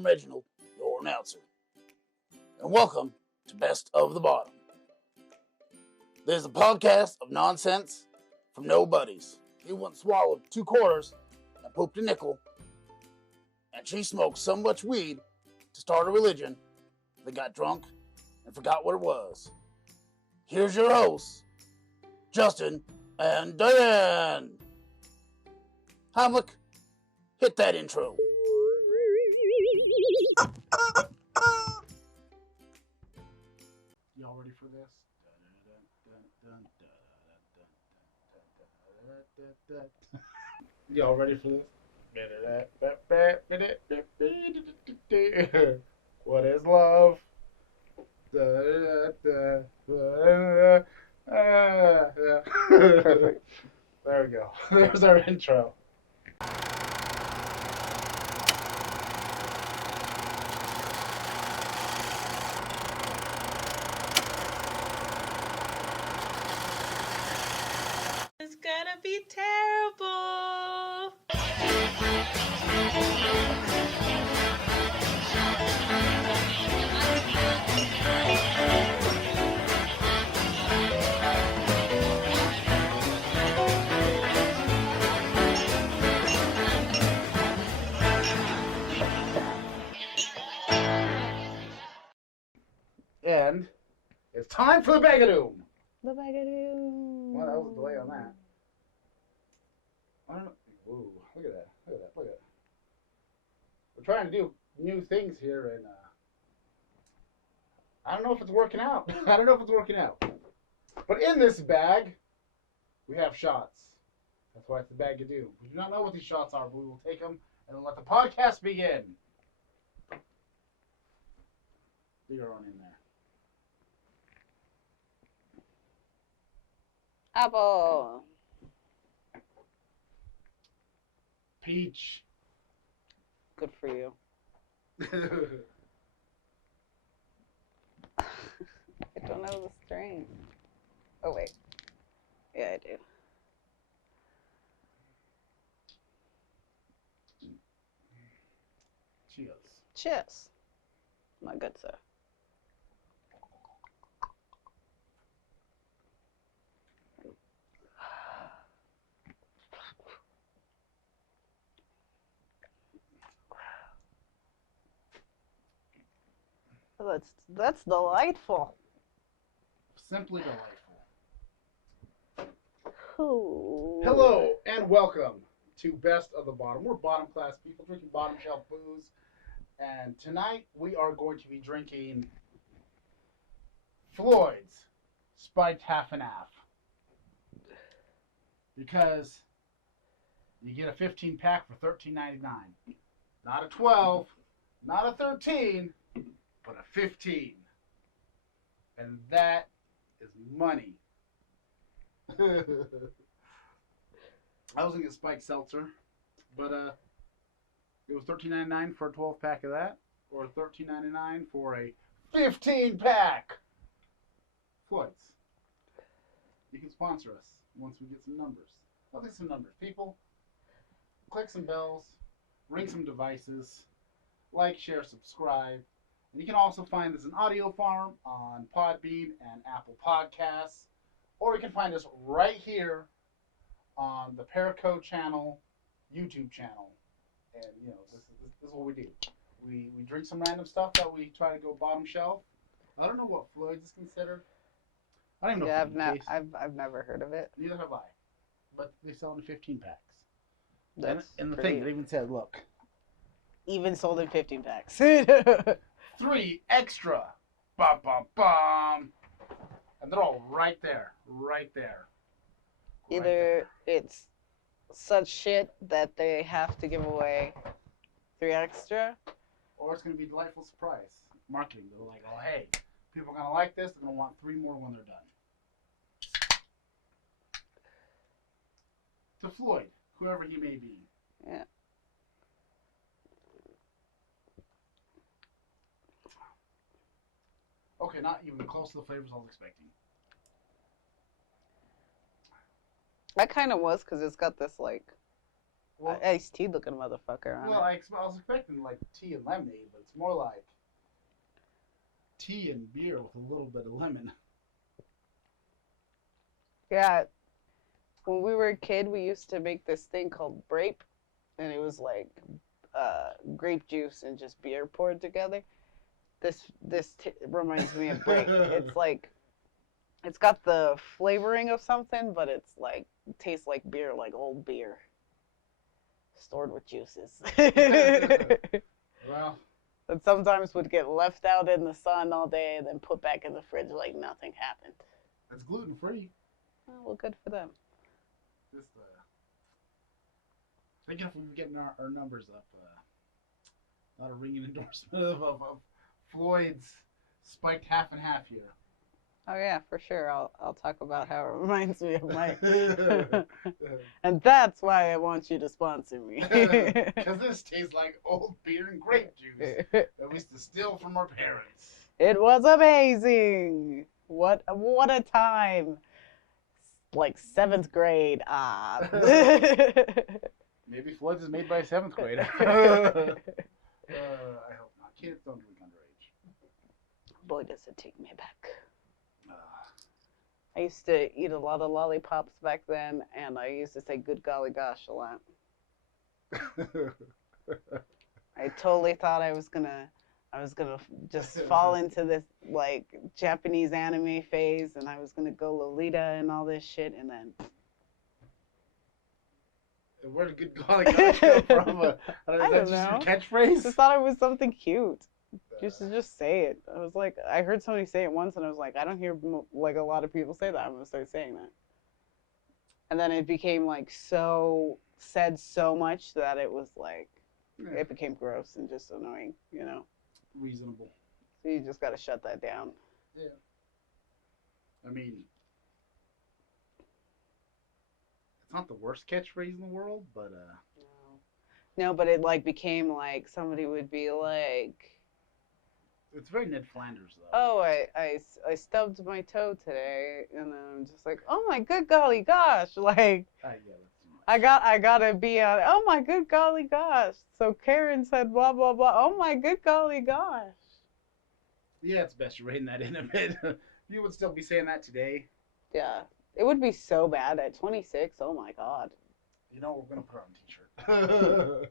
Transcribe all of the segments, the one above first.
I'm Reginald, your announcer. And welcome to Best of the Bottom. There's a podcast of nonsense from nobodies. He once swallowed 2 quarters and pooped a nickel. And she smoked so much weed to start a religion they got drunk and forgot what it was. Here's your hosts, Justin and Diane. Hamlick, hit that intro. Y'all ready for this? Y'all ready for this? What is love? There we go. There's our intro. It's gonna be terrible. And it's time for the Bagadoo. The Bagadoo. Well, that was a delay on that. I don't know. Whoa, look at that. Look at that. Look at that. We're trying to do new things here, and I don't know if it's working out. I don't know if it's working out. But in this bag, we have shots. That's why it's the Bagadoo. We do not know what these shots are, but we will take them and then let the podcast begin. Bigger one in there. Apple. Peach. Good for you. I don't know the strain. Oh, wait. Yeah, I do. Cheers. Cheers. My good sir. That's delightful. Simply delightful. Ooh. Hello and welcome to Best of the Bottom. We're bottom class people drinking bottom shelf booze. And tonight we are going to be drinking Floyd's Spiked Half and Half. Because you get a 15 pack for $13.99. Not a 12, not a 13, but a 15. And that is money. I was gonna get spiked seltzer, but it was $13.99 for a 12 pack of that, or $13.99 for a 15 pack. Floyd's. You can sponsor us once we get some numbers. I'll get some numbers. People, click some bells, ring some devices, like, share, subscribe. And you can also find us in audio form on Podbean and Apple Podcasts. Or you can find us right here on the Paraco channel, YouTube channel. And, you know, this is what we do. We drink some random stuff that we try to go bottom shelf. I don't know what Floyd's is considered. I don't even know. Yeah, I've never heard of it. Neither have I. But they sell in 15 packs. That's and the pretty... thing, it even said, look. Even sold in 15 packs. 3 extra. Bum, bum, bum. And they're all right there. Right there. Either it's such shit that they have to give away 3 extra. Or it's going to be a delightful surprise. Marketing. They're like, oh, hey, people are going to like this. They're going to want 3 more when they're done. To Floyd, whoever he may be. Yeah. Okay, not even close to the flavors I was expecting. I kind of was, because it's got this, like, Well, iced tea looking motherfucker on well, it. I was expecting like tea and lemonade, but it's more like tea and beer with a little bit of lemon. Yeah, when we were a kid, we used to make this thing called grape, and it was like grape juice and just beer poured together. This reminds me of grape. It's like it's got the flavoring of something, but it's like tastes like beer, like old beer, stored with juices. Well, That sometimes would get left out in the sun all day and then put back in the fridge like nothing happened. it's gluten free. Oh, well, good for them. Just thinking if we were getting our numbers up, not a ringing endorsement of Floyd's spiked half and half here. Oh yeah, for sure. I'll talk about how it reminds me of my. And that's why I want you to sponsor me. Because this tastes like old beer and grape juice that we used to steal from our parents. It was amazing. What a time. Like 7th grade. Ah. Maybe Floyd's is made by a 7th grader. I hope not. Kids don't drink underage. Boy, does it take me back. I used to eat a lot of lollipops back then, and I used to say "good golly gosh" a lot. I totally thought I was gonna just fall into this like Japanese anime phase, and I was gonna go Lolita and all this shit, and then. Where did good golly gosh come from? I don't know. Just your catchphrase? Just thought it was something cute. Just say it. I was like, I heard somebody say it once, and I was like, I don't hear like a lot of people say that. I'm gonna start saying that. And then it became like said so much that it was like, it became gross and just annoying, you know. Reasonable. So you just gotta shut that down. Yeah. I mean, it's not the worst catchphrase in the world, but No, but it like became like somebody would be like. It's very Ned Flanders, though. Oh, I stubbed my toe today, and then I'm just like, oh my good golly gosh, like Yeah, that's too much. I gotta be on. Oh my good golly gosh. So Karen said blah blah blah. Oh my good golly gosh. Yeah, it's best you're reading that in a bit. You would still be saying that today. Yeah, it would be so bad at 26. Oh my god. You know, we're gonna put it on a t-shirt.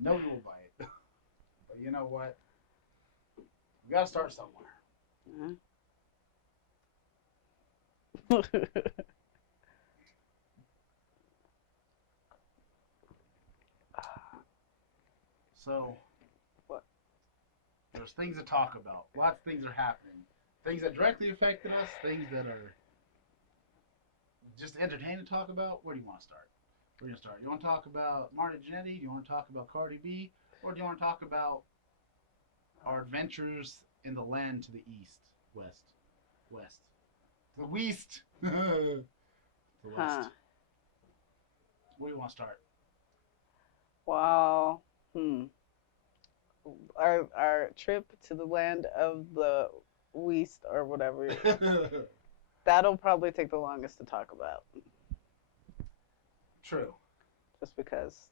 Nobody will buy it. But you know what? We gotta start somewhere. So, what? There's things to talk about. Lots of things are happening. Things that directly affected us. Things that are just entertaining to talk about. Where do you want to start? Where do you start? You want to talk about Martin Jannetty? Do you want to talk about Cardi-B? Or do you want to talk about our adventures in the land to the east, west, the west, the west? Huh. Where do you want to start? Wow. Our trip to the land of the West or whatever. That'll probably take the longest to talk about. True. Just because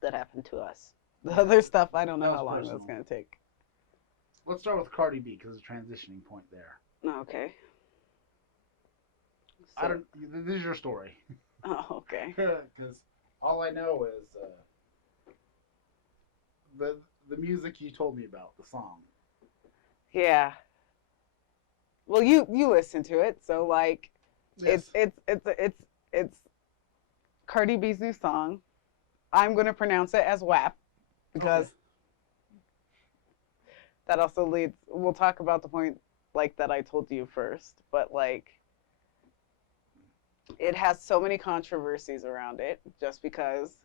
that happened to us. The other stuff, I don't know That how was long personal. that's going to take. Let's start with Cardi-B because there's a transitioning point there. Okay. I don't. This is your story. Oh, okay. Because all I know is the music you told me about, the song. Yeah. Well, you listen to it, so like, Yes. it's Cardi B's new song. I'm gonna pronounce it as WAP because that also leads. We'll talk about the point like that I told you first, but like, it has so many controversies around it just because.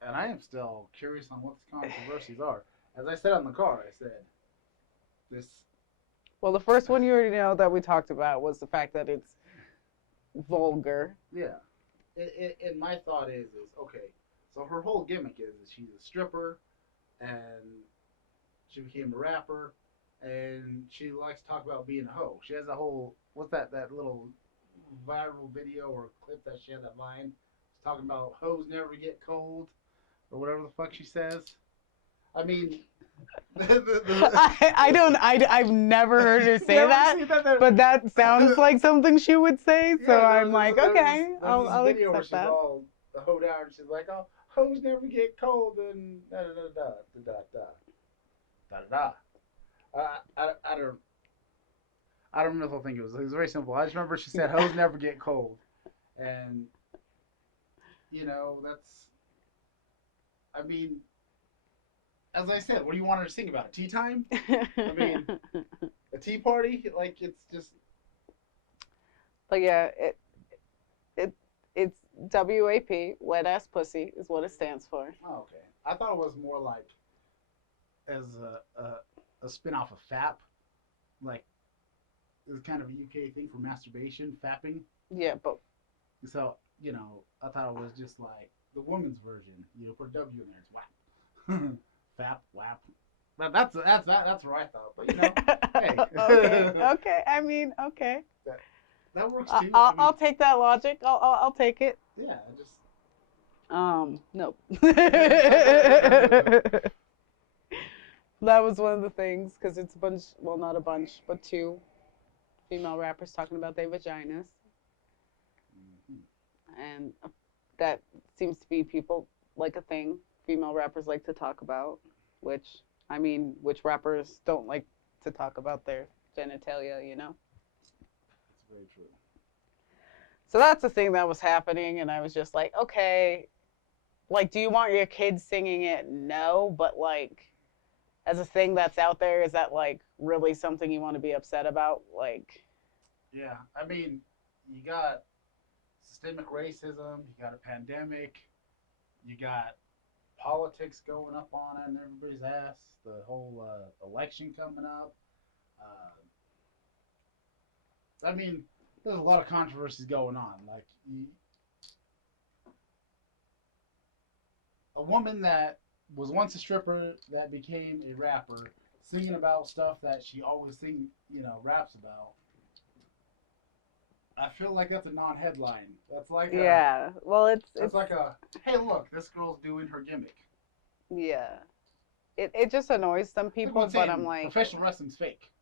And I am still curious on what the controversies are. As I said on the car, I said this. Well, the first one you already know that we talked about was the fact that it's vulgar. Yeah. And my thought is okay. So her whole gimmick is she's a stripper, and she became a rapper, and she likes to talk about being a hoe. She has a whole what's that little viral video or clip that she had that line She's talking about hoes never get cold, or whatever the fuck she says. I mean, I've never heard her say that, but that sounds like something she would say. So I'm like, okay, I'll video where accept she's that. all the hoe down, and she's like, "Oh, hoes never get cold," and da da da da da da da da. I don't know if I think it was very simple. I just remember she said, "Hoes never get cold," and that's. I mean, as I said, what do you want her to sing about? Tea time? I mean, a tea party? Like, it's just. But yeah, it's WAP, wet ass pussy, is what it stands for. Oh, okay. I thought it was more like as a spin off of FAP, like it was kind of a UK thing for masturbation, fapping. Yeah, but So I thought it was just like the woman's version. Put a W in there. It's WAP. Fap, WAP. That's what I thought. But hey. okay. I mean, okay. That works too. I'll take that logic. I'll take it. Yeah, just. Nope. That was one of the things, because it's a bunch, well, not a bunch, but 2 female rappers talking about their vaginas. Mm-hmm. And that seems to be like a thing female rappers like to talk about, which rappers don't like to talk about their genitalia, That's very true. So that's the thing that was happening, and I was just like, okay, like, do you want your kids singing it? No, but like, as a thing that's out there, is that like really something you want to be upset about? Like, yeah, I mean, you got systemic racism, you got a pandemic, you got politics going up on it and everybody's ass, the whole election coming up. I mean, there's a lot of controversies going on. Like, a woman that was once a stripper that became a rapper, singing about stuff that she always raps about. I feel like that's a non-headline. That's like it's like a, hey, look, this girl's doing her gimmick. Yeah, it just annoys some people, but I'm like, professional wrestling's fake.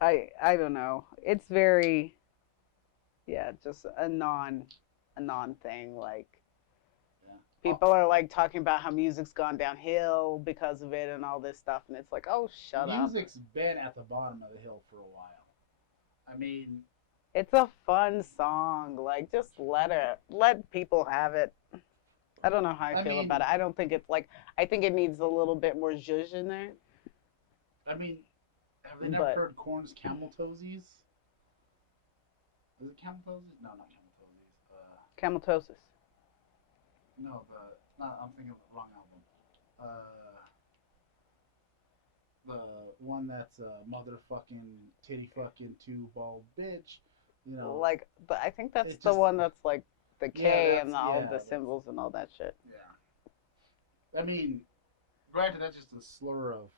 I don't know. It's very, just a non thing. Like, people are like talking about how music's gone downhill because of it and all this stuff, and it's like, oh, shut up. Music's been at the bottom of the hill for a while. I mean, it's a fun song. Like, just let people have it. I don't know how I feel about it. I don't think it's like, I think it needs a little bit more zhuzh in there. I mean, have they never heard Korn's Camel Toesies? Is it Camel Toesies? No, not Camel Toesies. Camel Toesies. No, I'm thinking of the wrong album. The one that's motherfucking titty fucking 2 bald bitch. Like, but I think that's the one that's like the K and all the symbols and all that shit. Yeah. I mean, granted, that's just a slur of.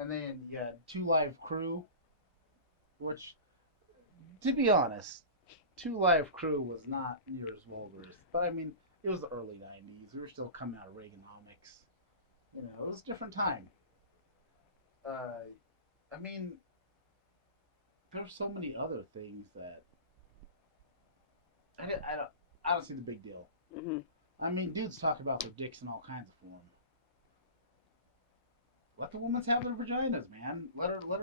And then you had 2 Live Crew, which, to be honest, 2 Live Crew was not near as vulgar. But I mean, it was the early 90s. We were still coming out of Reaganomics. It was a different time. I mean, there's so many other things that I don't see the big deal. Mm-hmm. I mean, dudes talk about their dicks in all kinds of form. Let the women have their vaginas, man. Let her. Let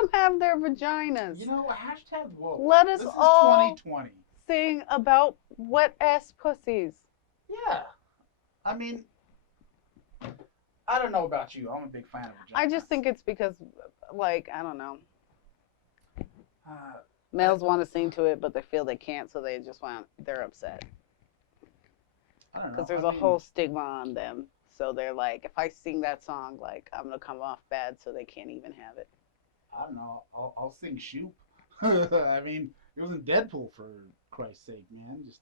them have their vaginas. Hashtag woke. Let us this is all 2020. Sing about wet ass pussies. Yeah. I mean, I don't know about you. I'm a big fan of vaginas. I just think it's because, like, I don't know. Males want to sing to it, but they feel they can't, so they're upset. I don't know. Because there's a whole stigma on them. So they're like, if I sing that song, like, I'm going to come off bad, so they can't even have it. I don't know. I'll sing Shoop. I mean, it was in Deadpool, for Christ's sake, man.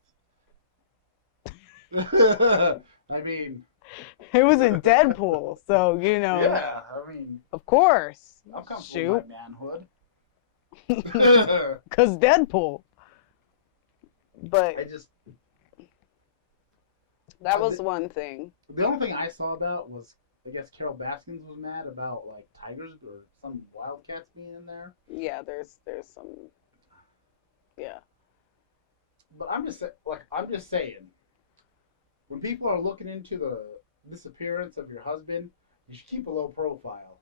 I mean... It was in Deadpool, so, Yeah, I mean... Of course. I'm comfortable with my manhood. Because Deadpool. But I just that was one thing. the only thing I saw about was I guess Carol Baskins was mad about like tigers or some wildcats being in there. Yeah, there's some. Yeah. But I'm just saying, when people are looking into the disappearance of your husband, you should keep a low profile.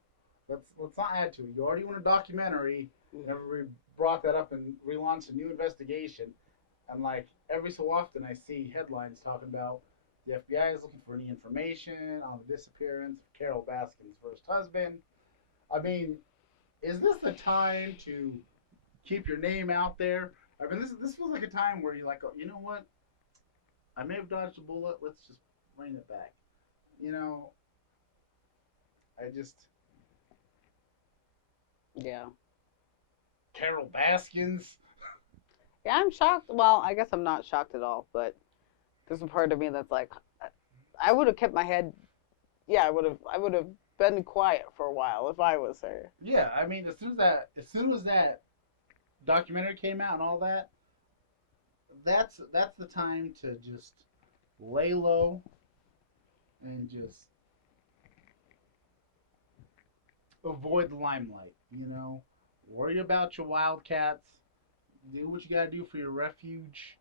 Let's not add to it. You already won a documentary, and everybody brought that up and relaunched a new investigation. And like every so often, I see headlines talking about the FBI is looking for any information on the disappearance of Carol Baskin's first husband. I mean, is this the time to keep your name out there? I mean, this feels like a time where you're like, oh, you know what? I may have dodged a bullet. Let's just bring it back. You know, I just Yeah. Carol Baskins. Yeah, I'm shocked. Well, I guess I'm not shocked at all, but there's a part of me that's like, I would have kept my head. Yeah, I would have been quiet for a while if I was her. Yeah, I mean, as soon as that documentary came out and all that, that's the time to just lay low and just avoid the limelight. You know, worry about your wildcats. Do what you gotta do for your refuge,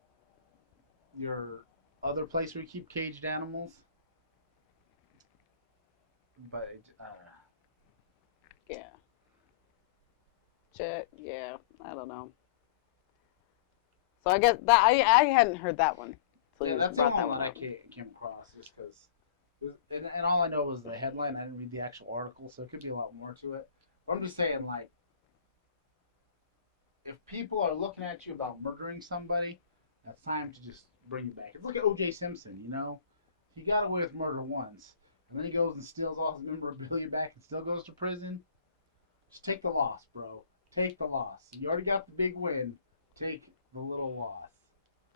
your other place where you keep caged animals. But Yeah. Shit. Yeah. I don't know. So I guess that I hadn't heard that one. So yeah, you that's the brought only that one one I up. came across just because. And all I know was the headline. I didn't read the actual article, so it could be a lot more to it. But I'm just saying, like, if people are looking at you about murdering somebody, that's time to just bring you back. It's like O.J. Simpson, you know? He got away with murder once, and then he goes and steals all his memorabilia back and still goes to prison. Just take the loss, bro. Take the loss. You already got the big win. Take the little loss.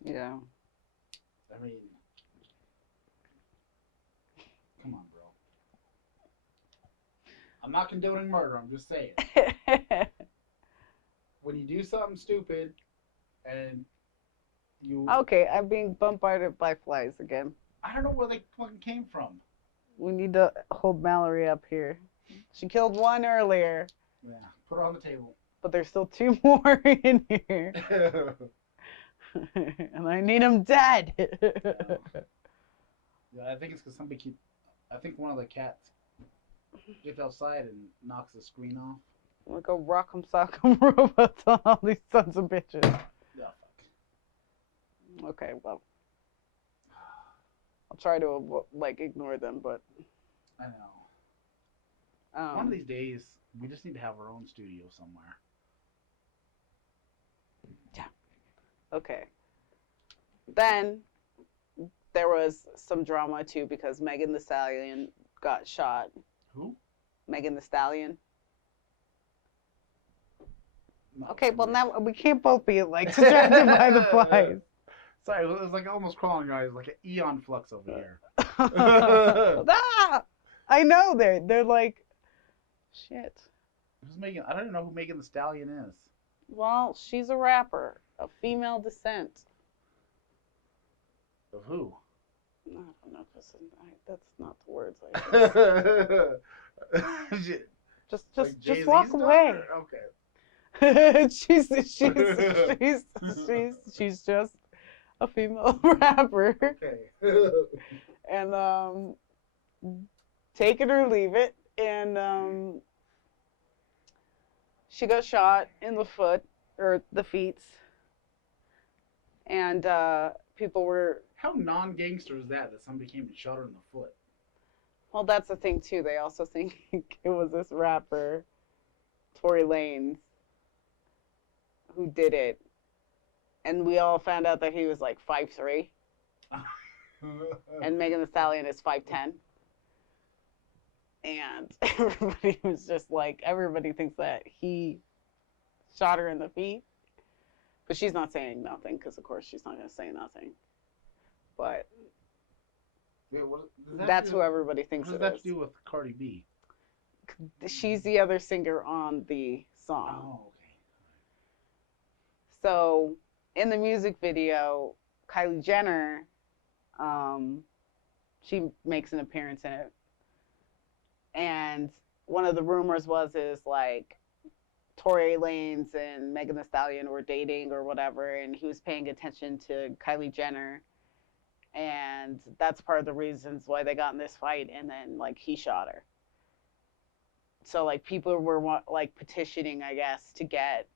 Yeah. I mean, come on, bro. I'm not condoning murder. I'm just saying. When you do something stupid and you... Okay, I'm being bombarded by flies again. I don't know where they fucking came from. We need to hold Mallory up here. She killed one earlier. Yeah, put her on the table. But there's still 2 more in here. And I need them dead. Yeah, I think it's because somebody keep... I think one of the cats gets outside and knocks the screen off. I'm gonna go rock 'em, sock 'em, robots on all these sons of bitches. Yeah, fuck. Okay, well. I'll try to, like, ignore them, but... I know. One of these days, we just need to have our own studio somewhere. Yeah. Okay. Then, there was some drama, too, because Megan Thee Stallion got shot. Who? Megan Thee Stallion. Not Okay, well, familiar. now we can't both be, like, distracted by the flies. Sorry, it was like almost crawling your eyes, like an eon flux over here. Ah! I know, they're like, shit. Who's Megan? I don't even know who Megan Thee Stallion is. Well, she's a rapper of female descent. Of who? I don't know, that's not the words I use. Just Like Jay-Z's walk away. daughter? Okay. she's just a female rapper. Okay. And take it or leave it. And she got shot in the foot or the feet. And people were... How non-gangster is that somebody came and shot her in the foot? Well, that's the thing, too. They also think it was this rapper, Tory Lanez, who did it. And we all found out that he was like 5'3". And Megan Thee Stallion is 5'10". And everybody was just like, everybody thinks that he shot her in the feet. But she's not saying nothing, because of course she's not going to say nothing. But Wait, that's who everybody thinks what it does that is. do with Cardi-B? She's the other singer on the song. Oh, okay. So in the music video, Kylie Jenner, she makes an appearance in it. And one of the rumors is like Tory Lanez and Megan Thee Stallion were dating or whatever, and he was paying attention to Kylie Jenner, and that's part of the reasons why they got in this fight. And then like he shot her. So like people were like petitioning, I guess, to get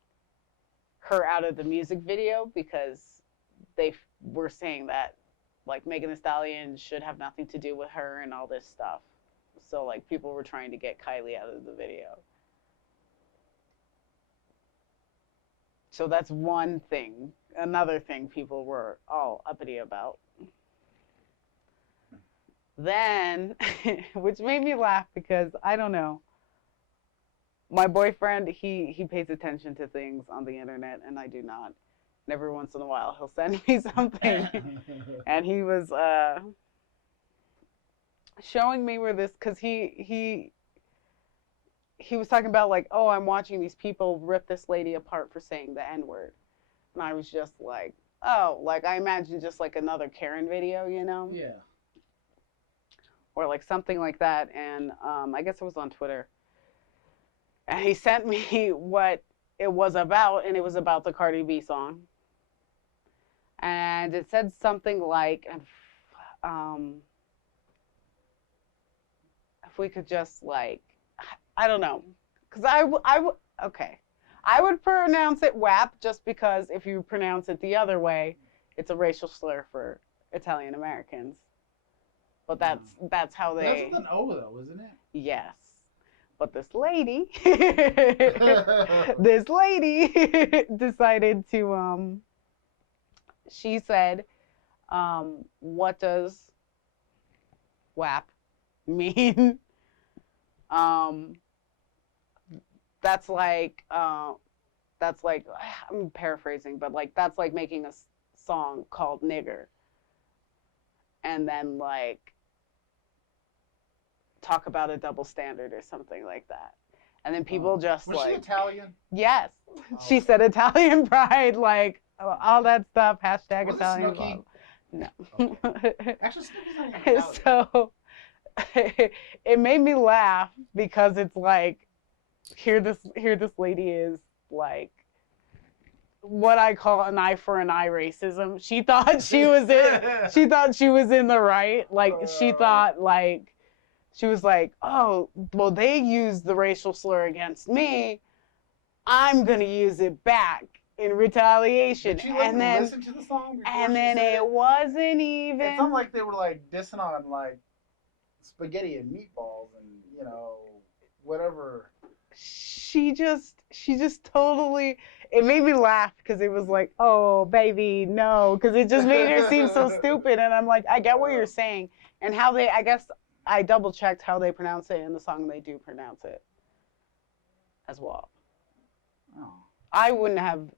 her out of the music video because they were saying that like Megan Thee Stallion should have nothing to do with her and all this stuff. So like people were trying to get Kylie out of the video. So that's one thing. Another thing people were all uppity about. Then, which made me laugh because I don't know. My boyfriend, he pays attention to things on the internet and I do not. And every once in a while he'll send me something. And he was showing me where this, because he was talking about like, oh, I'm watching these people rip this lady apart for saying the N-word. And I was just like, oh, like I imagine just like another Karen video, you know? Yeah. Or like something like that. And I guess it was on Twitter. And he sent me what it was about, and it was about the Cardi-B song. And it said something like, if we could just like, I don't know, because okay. I would pronounce it WAP just because if you pronounce it the other way, it's a racial slur for Italian Americans. But that's how they. That's with an O though, isn't it? Yes. But this lady decided to, she said, what does WAP mean? That's like, I'm paraphrasing, but like, that's like making a song called Nigger. And then like, talk about a double standard or something like that. And then people just was like... Was she Italian? Yes. Oh. She said Italian pride, like, all that stuff, hashtag was Italian Snooki? love. No. Okay. Actually, Snooki's not even Italian. So, it made me laugh because it's like, here this lady is, like, what I call an eye for an eye racism. She thought she was in the right. Like, she thought, like, she was like, oh, well, they used the racial slur against me. I'm going to use it back in retaliation. Did you listen to the song before and then it wasn't even... It's not like they were, like, dissing on, like, spaghetti and meatballs and, you know, whatever. She just totally... It made me laugh because it was like, oh, baby, no. Because it just made her seem so stupid. And I'm like, I get what you're saying. And how they, I guess... I double checked how they pronounce it in the song. They do pronounce it as well. Oh. I wouldn't have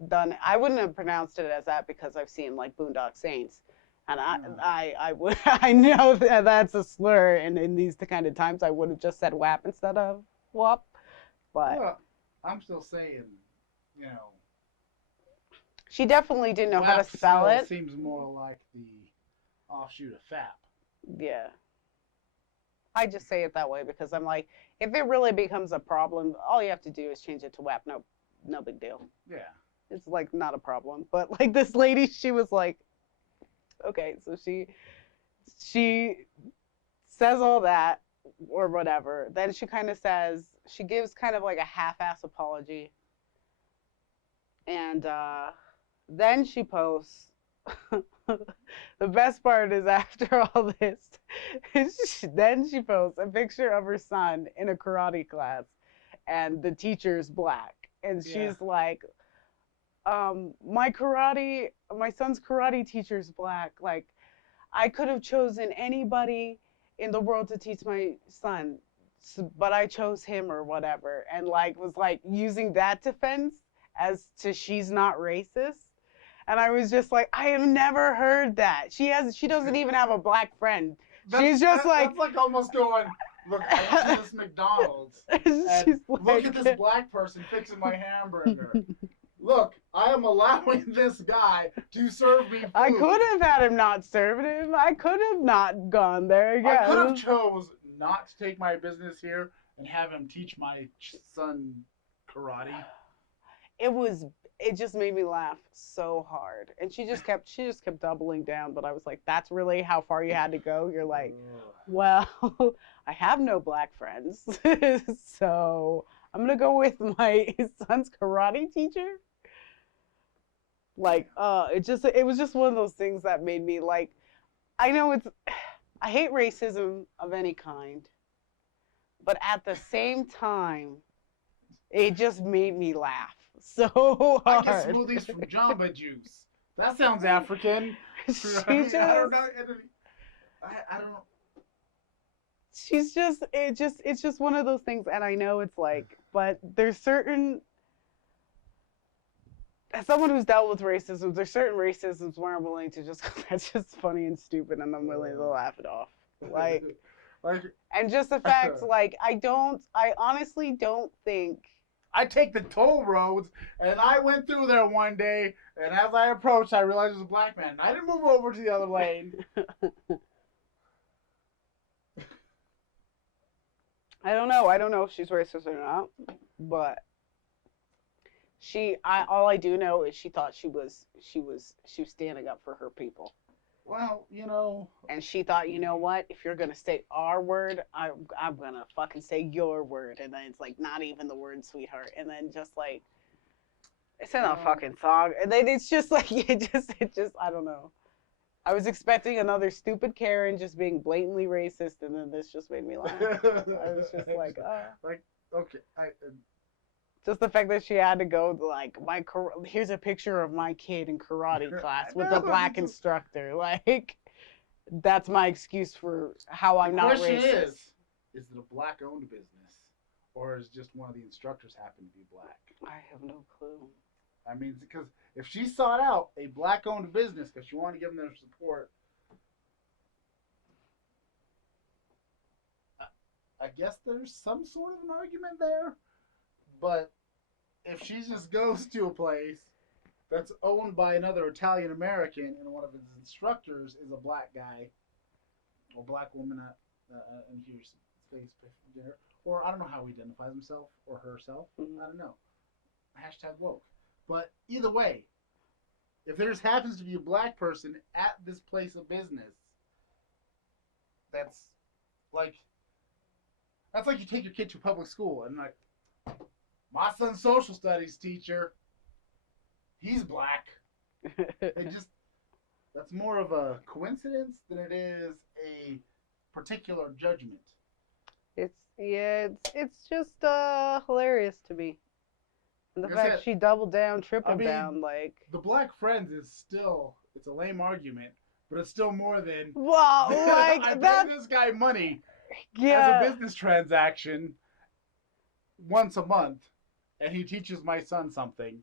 pronounced it as that because I've seen like Boondock Saints, and I know that that's a slur, and in these kind of times I would have just said WAP instead of WAP. But well, I'm still saying, you know, she definitely didn't know WAP how to spell it. Seems more like the offshoot of FAP. Yeah. I just say it that way because I'm like, if it really becomes a problem, all you have to do is change it to WAP. No big deal. Yeah. It's like not a problem. But like this lady, she was like, okay, so she says all that or whatever. Then she kind of says, she gives kind of like a half-ass apology. And then she posts, the best part is after all this, then she posts a picture of her son in a karate class and the teacher's black. And she's like, my son's karate teacher's black. Like, I could have chosen anybody in the world to teach my son, but I chose him or whatever. And like, was like using that defense as to she's not racist. And I was just like, I have never heard that. She doesn't even have a black friend. She's just like... That's like almost going, look, I went to this McDonald's, and look at this black person fixing my hamburger. Look, I am allowing this guy to serve me food. I could have had him not served him. I could have not gone there. Yeah. I could have chose not to take my business here and have him teach my son karate. It just made me laugh so hard. And she just kept doubling down, but I was like, that's really how far you had to go? You're like, well, I have no black friends. So I'm going to go with my son's karate teacher. Like, it was just one of those things that made me like, I hate racism of any kind, but at the same time, it just made me laugh so hard. I get smoothies from Jamba Juice. That sounds African. I don't know. I don't know. She's just, it's just one of those things, and I know it's like, but there's certain, as someone who's dealt with racism, there's certain racisms where I'm willing to just, that's just funny and stupid, and I'm willing to laugh it off. Like, and just the fact, like, I honestly don't think. I take the toll roads, and I went through there one day, and as I approached, I realized it was a black man. I didn't move over to the other lane. I don't know if she's racist or not, but all I do know is she thought she was standing up for her people. Well, you know. And she thought, you know what? If you're gonna say our word, I'm gonna fucking say your word. And then it's like not even the word, sweetheart. And then just like it's in a fucking song. And then it's just like it just I don't know. I was expecting another stupid Karen just being blatantly racist, and then this just made me laugh. I was just like, okay, just the fact that she had to go like here's a picture of my kid in karate class with the black instructor. Like, that's my excuse for how I'm not racist. The question is it a black-owned business, or is just one of the instructors happen to be black? I have no clue. I mean, because if she sought out a black-owned business because she wanted to give them their support, I guess there's some sort of an argument there. But if she just goes to a place that's owned by another Italian American and one of his instructors is a black guy or black woman, and here's face gender, or I don't know how he identifies himself or herself. I don't know. Hashtag woke. But either way, if there just happens to be a black person at this place of business, that's like you take your kid to public school and like, my son's social studies teacher, he's black. That's more of a coincidence than it is a particular judgment. It's just hilarious to me. And the fact she doubled down, tripled down, like the black friends is still, it's a lame argument, but it's still more than like I pay this guy money as a business transaction once a month, and he teaches my son something,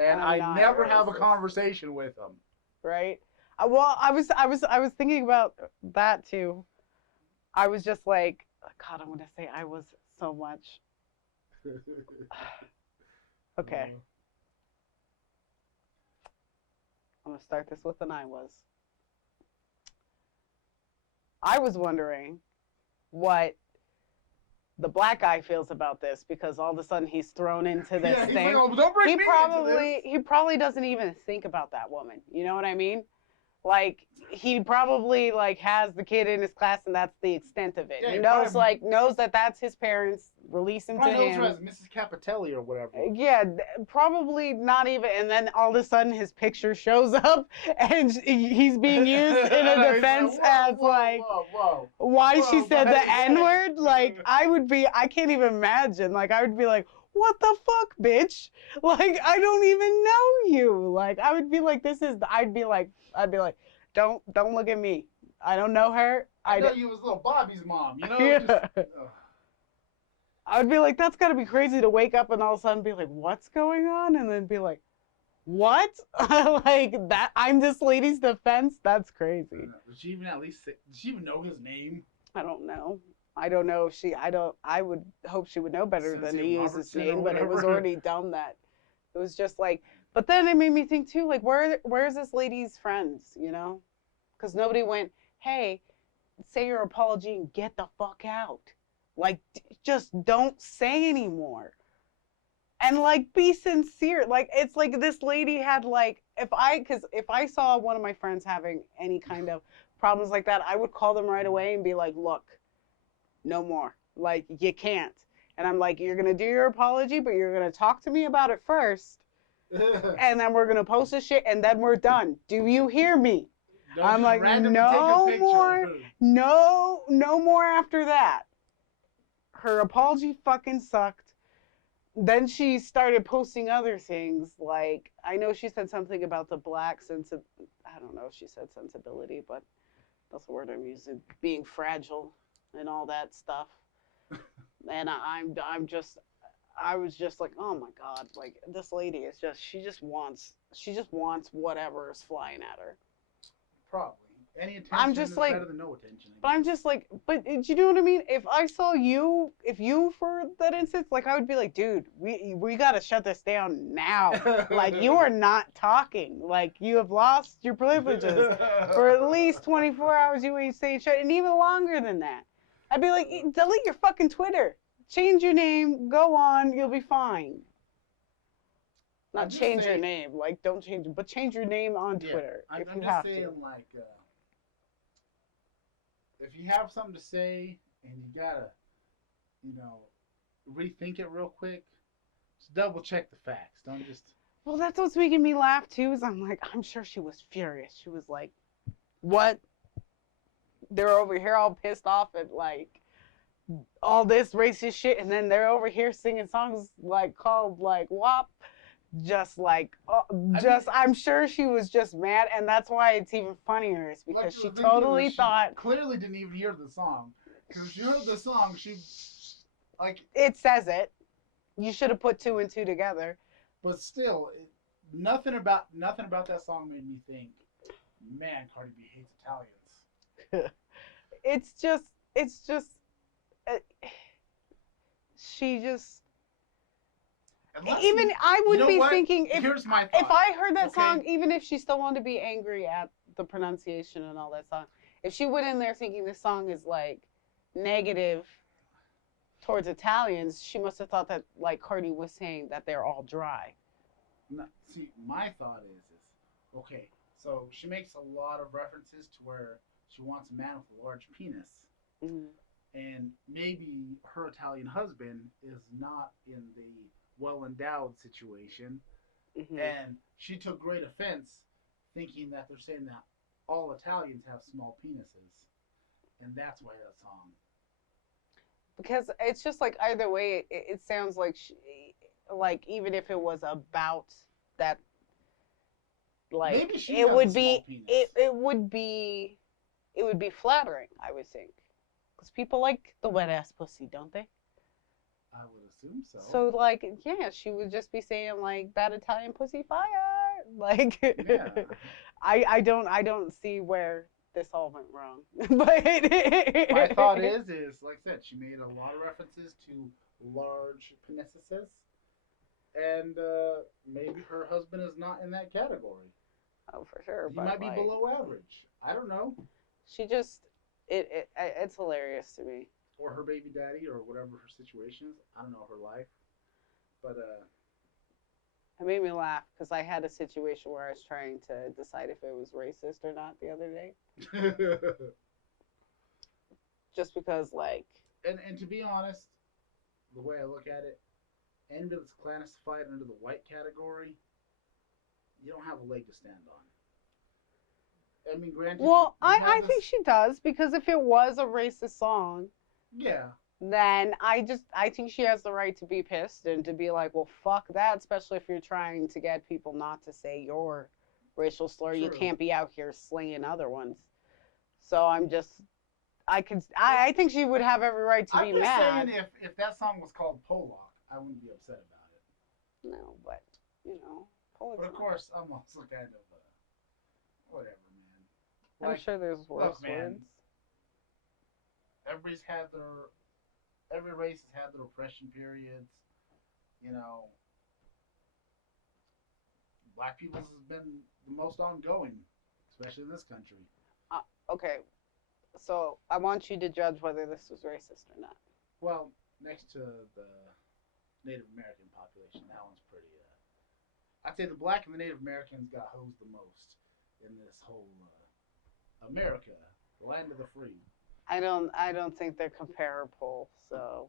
and I never have a conversation with him. Right. Well, I was thinking about that too. I was just like, God, I'm gonna say I was so much. Okay. I'm gonna start this with an I was. I was wondering what the black guy feels about this, because all of a sudden he's thrown into this thing. Like, oh, don't bring me into this. He probably doesn't even think about that woman. You know what I mean? Like, he probably like has the kid in his class, and that's the extent of it. Yeah, he knows that that's his parents. Release him to him. As Mrs. Capitelli or whatever. Yeah, probably not even. And then all of a sudden his picture shows up, and he's being used in a defense as like, why she said the N-word. Like, I can't even imagine. Like, I would be like, what the fuck, bitch? Like, I don't even know you. Like, I would be like, I'd be like, don't look at me. I don't know her. I know you was little Bobby's mom, you know? Yeah. I would be like, that's gotta be crazy to wake up and all of a sudden be like, what's going on? And then be like, what? Like, that, I'm this lady's defense? That's crazy. Did she even did she even know his name? I don't know. I would hope she would know better than to use his name, but it was already dumb that it was just like, But then it made me think too, like, where's this lady's friends, you know? Because nobody went, hey, say your apology and get the fuck out. Like, just don't say anymore. And like, be sincere. Like, it's like this lady had like, because if I saw one of my friends having any kind of problems like that, I would call them right away and be like, look, no more. Like, you can't. And I'm like, you're gonna do your apology, but you're gonna talk to me about it first, and then we're gonna post this shit, and then we're done. Do you hear me? Don't I'm just like, randomly take a no picture. more, no more after that. Her apology fucking sucked. Then she started posting other things. Like, I know she said something about the black I don't know if she said sensibility, but that's the word I'm using. Being fragile and all that stuff. And I was just like, oh my god, like this lady is just she just wants whatever is flying at her. Probably. Any attention I'm just is like, better than no attention. but I'm just like, but do you know what I mean? If I saw you, if you for that instance, like I would be like, dude, we gotta shut this down now. Like you are not talking. Like you have lost your privileges for at least 24 hours. You ain't saying shit, and even longer than that. I'd be like, delete your fucking Twitter, change your name, go on, you'll be fine. Not change your name, like don't change it, but change your name on Twitter if you have to. Like, if you have something to say and you gotta, rethink it real quick, just double check the facts. Don't just. Well, that's what's making me laugh too. Is I'm like, I'm sure she was furious. She was like, "What? They're over here all pissed off at like all this racist shit, and then they're over here singing songs like called like WAP." Just like, I'm sure she was just mad, and that's why it's even funnier. Is because she totally thought. Clearly didn't even hear the song. Because if she heard the song, she like. It says it. You should have put 2 and 2 together. But still, nothing about that song made me think, man, Cardi B hates Italians. It's just, she just. Even I would be thinking if I heard that song, even if she still wanted to be angry at the pronunciation and all that song, if she went in there thinking this song is like negative towards Italians, she must have thought that like Cardi was saying that they're all dry. No, see, my thought is okay. So she makes a lot of references to where she wants a man with a large penis, and maybe her Italian husband is not in the well-endowed situation, and she took great offense thinking that they're saying that all Italians have small penises, and that's why that song. Because it's just like either way, it sounds like like even if it was about that, like maybe she it has would a be small penis. it would be flattering, I would think, because people like the wet ass pussy, don't they? I would assume so. So, like, yeah, she would just be saying, like, that Italian pussy fire. Like, yeah. I don't see where this all went wrong. But my thought is, like I said, she made a lot of references to large penises, and maybe her husband is not in that category. Oh, for sure. He but might be like, below average. I don't know. She just, it's hilarious to me. Or her baby daddy, or whatever her situation is. I don't know her life, but it made me laugh because I had a situation where I was trying to decide if it was racist or not the other day. Just because, like, and to be honest, the way I look at it, anybody that's classified under the white category, you don't have a leg to stand on. I mean, granted. Well, I think she does, because if it was a racist song. Yeah. Then I think she has the right to be pissed and to be like, well, fuck that, especially if you're trying to get people not to say your racial slur. True. You can't be out here slinging other ones. So I think she would have every right to be mad. I'm just saying, if that song was called Pollock, I wouldn't be upset about it. No, but, But of course, I'm also kind of, whatever, man. I'm sure there's worse words. Every race has had their oppression periods, black people's has been the most ongoing, especially in this country. Okay, so I want you to judge whether this was racist or not. Well, next to the Native American population, that one's pretty. I'd say the black and the Native Americans got hosed the most in this whole America, the land of the free. I don't think they're comparable. So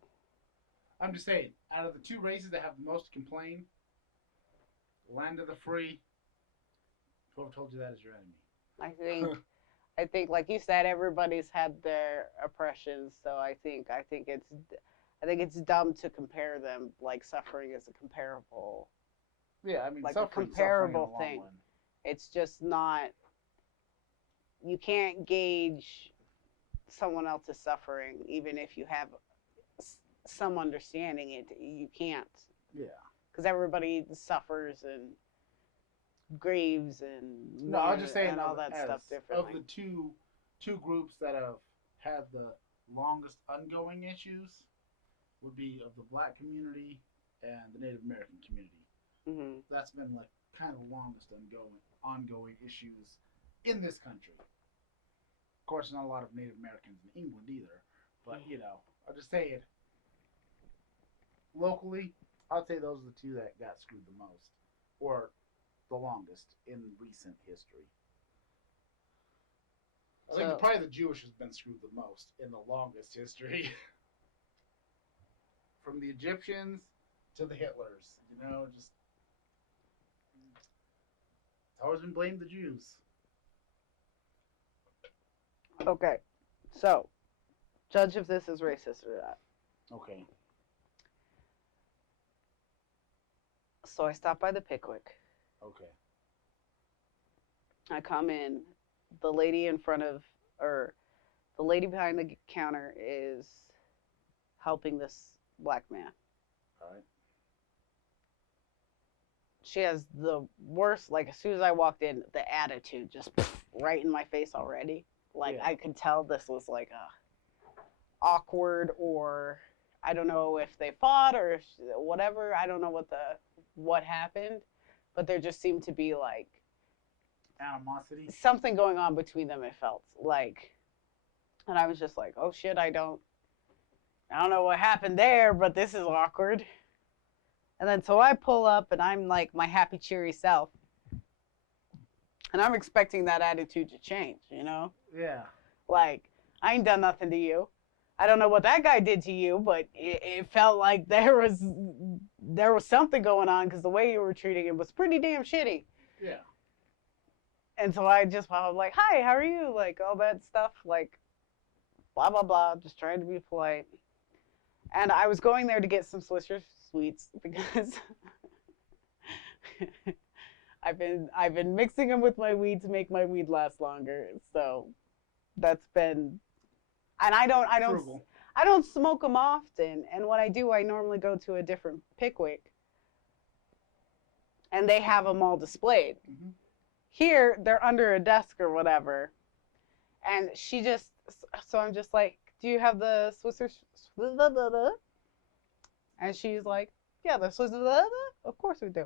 I'm just saying, out of the two races that have the most to complain, land of the free. Whoever told you that is your enemy. I think, like you said, everybody's had their oppressions. So I think it's dumb to compare them. Like suffering is a comparable. Yeah, I mean, like a comparable thing. It's just not. You can't gauge someone else's suffering, even if you have some understanding. You can't. Yeah. Because everybody suffers and grieves and no, I was just saying and all that stuff differently. Of the two groups that have had the longest ongoing issues, would be of the black community and the Native American community. Mm-hmm. That's been like kind of the longest ongoing issues in this country. Of course, not a lot of Native Americans in England either, but I'll just say it. Locally, I'd say those are the two that got screwed the most, or the longest in recent history. I think probably the Jewish has been screwed the most in the longest history. From the Egyptians to the Hitlers, just it's always been blamed the Jews. Okay, so judge if this is racist or not. Okay. So I stopped by the Pickwick. Okay. I come in. The lady the lady behind the counter is helping this black man. All right. She has the worst, like as soon as I walked in, the attitude just right in my face already. Like I could tell this was like awkward, or I don't know if they fought or if whatever. I don't know what happened, but there just seemed to be like animosity, something going on between them. It felt like, and I was just like, oh shit, I don't know what happened there, but this is awkward. And then so I pull up and I'm like my happy, cheery self. And I'm expecting that attitude to change, Yeah. Like, I ain't done nothing to you. I don't know what that guy did to you, but it felt like there was something going on because the way you were treating him was pretty damn shitty. Yeah. And so I was like, hi, how are you? Like, all that stuff, like, blah, blah, blah, just trying to be polite. And I was going there to get some Swisher Sweets because I've been mixing them with my weed to make my weed last longer. So that's been, and I don't smoke them often. And when I do, I normally go to a different Pickwick, and they have them all displayed. Mm-hmm. Here, they're under a desk or whatever, and so I'm just like, do you have the Swisher? And she's like, yeah, the Swisher. Of course we do.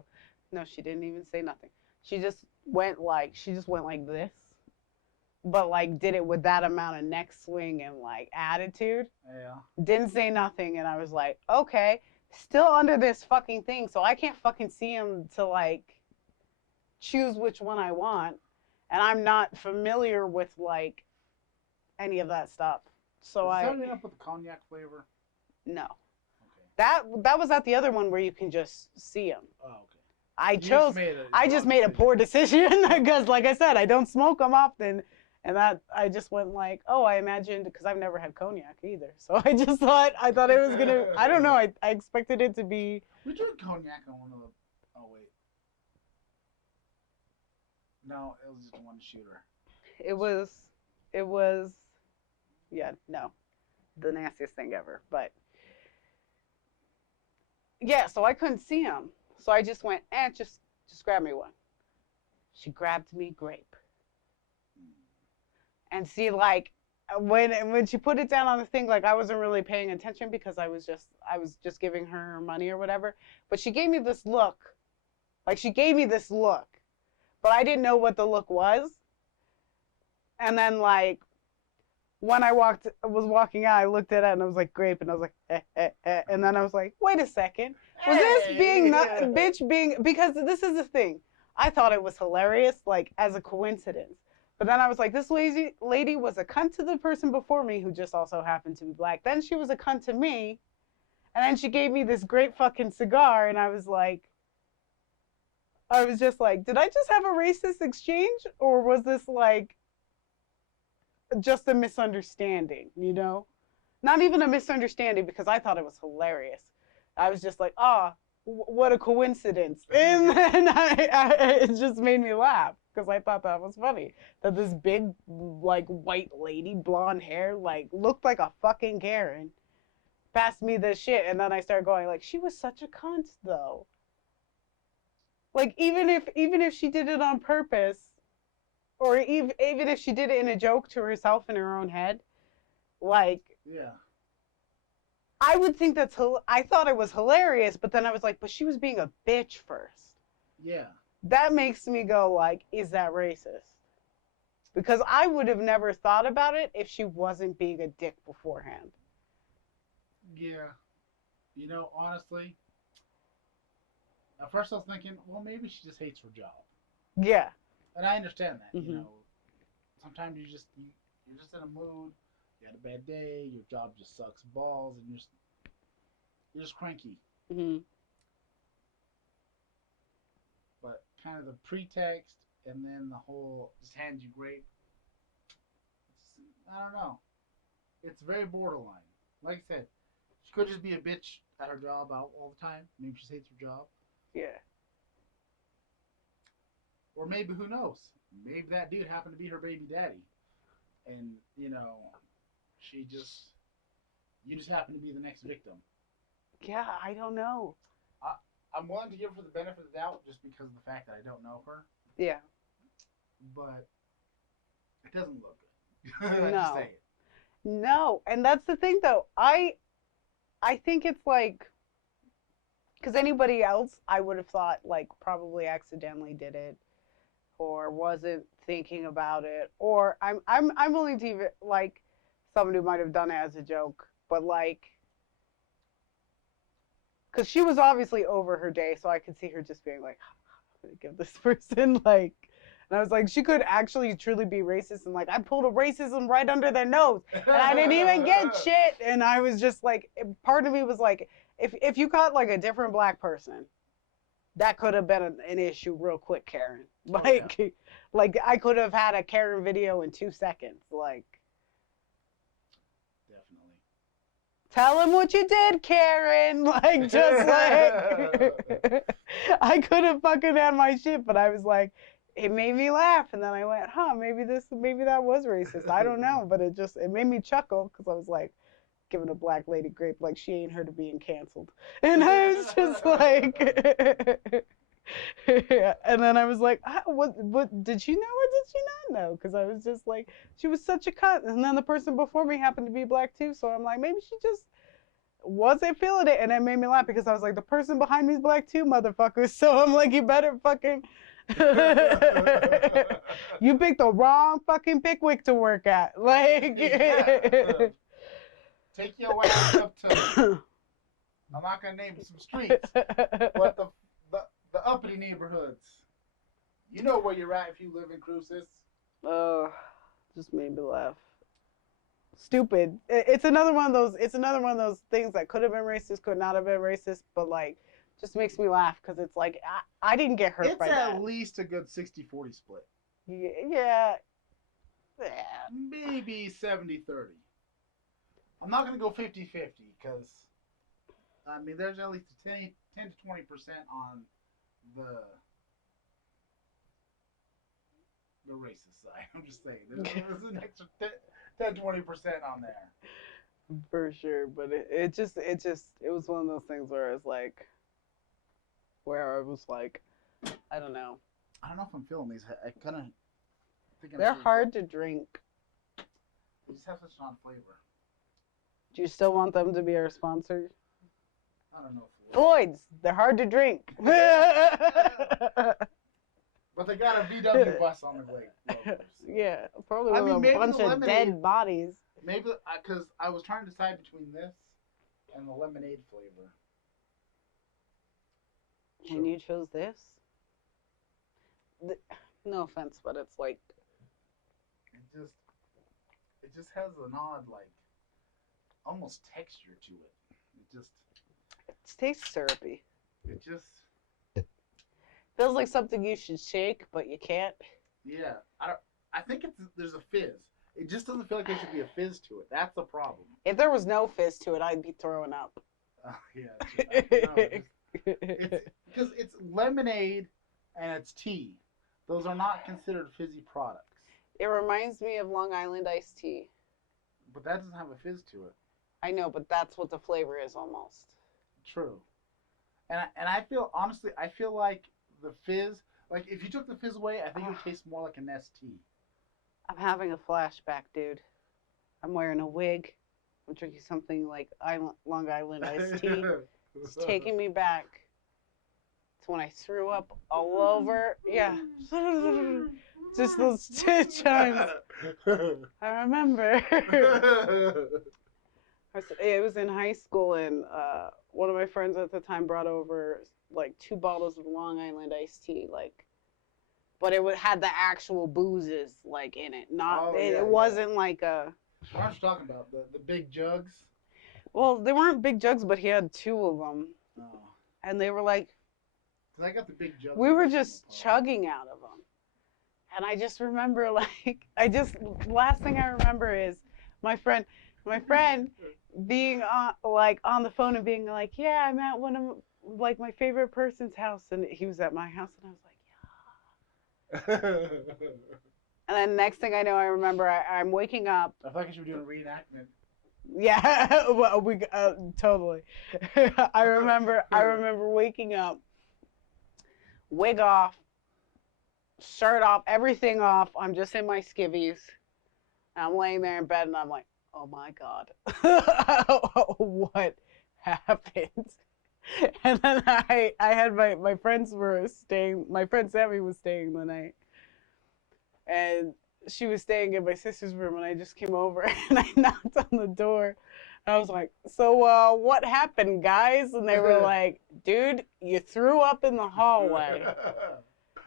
No, she didn't even say nothing. She just went like this, but like did it with that amount of neck swing and like attitude. Yeah. Didn't say nothing, and I was like, okay, still under this fucking thing, so I can't fucking see him to like choose which one I want, and I'm not familiar with like any of that stuff. So Is something up with the cognac flavor? No. Okay. That was at the other one where you can just see them. Oh, okay. I just made a poor decision because, like I said, I don't smoke them often, and that I just went like, oh, I imagined, because I've never had cognac either, so I thought it was gonna. I don't know. I expected it to be. We drank cognac on one of the. Oh wait. No, it was just one shooter. It was. Yeah, no, the nastiest thing ever, but. Yeah, so I couldn't see him. So I just went, just grab me one. She grabbed me grape. And see, like, when she put it down on the thing, like, I wasn't really paying attention because I was just giving her money or whatever. But she gave me this look Like, she gave me this look, but I didn't know what the look was. And then, like, when I was walking out, I looked at it and I was like, grape, and I was like, and then I was like, wait a second, was this bitch being, because this is the thing, I thought it was hilarious, like, as a coincidence, but then I was like, this lady was a cunt to the person before me who just also happened to be black, then she was a cunt to me, and then she gave me this great fucking cigar, and I was just like, did I just have a racist exchange, or was this like just a misunderstanding, you know? Not even a misunderstanding, because I thought it was hilarious. I was just like, what a coincidence. And then it just made me laugh, because I thought that was funny. That this big, like, white lady, blonde hair, like, looked like a fucking Karen, passed me this shit, and then I started going, like, she was such a cunt, though. Like, even if she did it on purpose, or even if she did it in a joke to herself in her own head, like, yeah, I would think I thought it was hilarious, but then I was like, but she was being a bitch first. Yeah. That makes me go, like, is that racist? Because I would have never thought about it if she wasn't being a dick beforehand. Yeah. You know, honestly, at first I was thinking, well, maybe she just hates her job. Yeah. And I understand that, Mm-hmm. you know. Sometimes you're just in a mood, you had a bad day, your job just sucks balls, and you're just cranky. Mm-hmm. But kind of the pretext and then the whole just hand you grape, I don't know. It's very borderline. Like I said, she could just be a bitch at her job all the time. Maybe she hates her job. Yeah. Or maybe, who knows? Maybe that dude happened to be her baby daddy. And, you know, you just happen to be the next victim. Yeah, I don't know. I'm willing to give her the benefit of the doubt just because of the fact that I don't know her. Yeah. But it doesn't look good. No. Just say it. No, and that's the thing, though. I think it's like, because anybody else, I would have thought, like, probably accidentally did it, or wasn't thinking about it, or I'm willing to even, like, somebody might have done it as a joke, but, like, because she was obviously over her day, so I could see her just being like, I'm gonna give this person, like, and I was like, she could actually truly be racist, and, like, I pulled a racism right under their nose, and I didn't even get shit, and I was just like, part of me was like, if you caught, like, a different black person, that could have been an issue real quick, Karen. Like, oh, yeah. Like, I could have had a Karen video in 2 seconds, like. Definitely. Tell him what you did, Karen. Like, just like, I could have fucking had my shit, but I was like, it made me laugh, and then I went, maybe that was racist. I don't know, but it made me chuckle, because I was like, giving a black lady grape like she ain't heard of being canceled, and I was just like, and then I was like, what did she know or did she not know? Because I was just like, she was such a cunt, and then the person before me happened to be black too, so I'm like, maybe she just wasn't feeling it, and it made me laugh because I was like, the person behind me is black too, motherfucker. So I'm like, you better fucking. You picked the wrong fucking Pickwick to work at, like. Yeah. Take your ass up to, I'm not going to name some streets, but the uppity neighborhoods. You know where you're at if you live in Cruces. Just made me laugh. Stupid. It's another one of those things that could have been racist, could not have been racist, but, like, just makes me laugh because it's like, I didn't get hurt by that. It's at least a good 60-40 split. Yeah. Maybe 70-30. I'm not going to go 50-50 because, I mean, there's at least 10 to 20% on the racist side. I'm just saying. There's an extra 10-20% on there. For sure. But it was one of those things where I was like, I don't know. I don't know if I'm feeling these. I kind of think they're hard to drink. They just have such an odd flavor. Do you still want them to be our sponsor? I don't know. Floyd's. They're hard to drink. But they got a VW bus on the lake. Yeah, probably I with mean, a maybe bunch the of lemonade- dead bodies. Maybe because I was trying to decide between this and the lemonade flavor. And you chose this? No offense, but it's like It just has an odd almost texture to it. it tastes syrupy. It just Feels like something you should shake, but you can't. yeah. I think there's a fizz. It just doesn't feel like there should be a fizz to it. That's the problem. If there was no fizz to it, I'd be throwing up. Yeah. Because it's lemonade and it's tea. Those are not considered fizzy products. It reminds me of Long Island iced tea. But that doesn't have a fizz to it. I know, but that's what the flavor is almost. True. And I feel like the fizz, like if you took the fizz away, I think it would taste more like a Nest tea. I'm having a flashback, dude. I'm wearing a wig. I'm drinking something like Long Island iced tea. It's taking me back to when I threw up all over. Yeah. Just those chimes. I remember. It was in high school, and one of my friends at the time brought over like 2 bottles of Long Island iced tea, but it had the actual boozes in it. It wasn't like a. What are you talking about? The big jugs? Well, they weren't big jugs, but he had 2 of them, Oh. and they were like. 'Cause I got the big jugs. We were just chugging out of them, and I just remember last thing I remember is my friend being on the phone and being like, yeah, I'm at one of my favorite person's house, and he was at my house, and I was like, yeah. And then next thing I know, I remember I'm waking up. I feel like I should be doing a reenactment. Yeah, well, we totally. I remember waking up, wig off, shirt off, everything off. I'm just in my skivvies. I'm laying there in bed, and I'm like, oh my God, what happened? And then I had my friends were staying. My friend Sammy was staying the night, and she was staying in my sister's room, and I just came over and I knocked on the door. And I was like, so what happened, guys? And they were like, dude, you threw up in the hallway.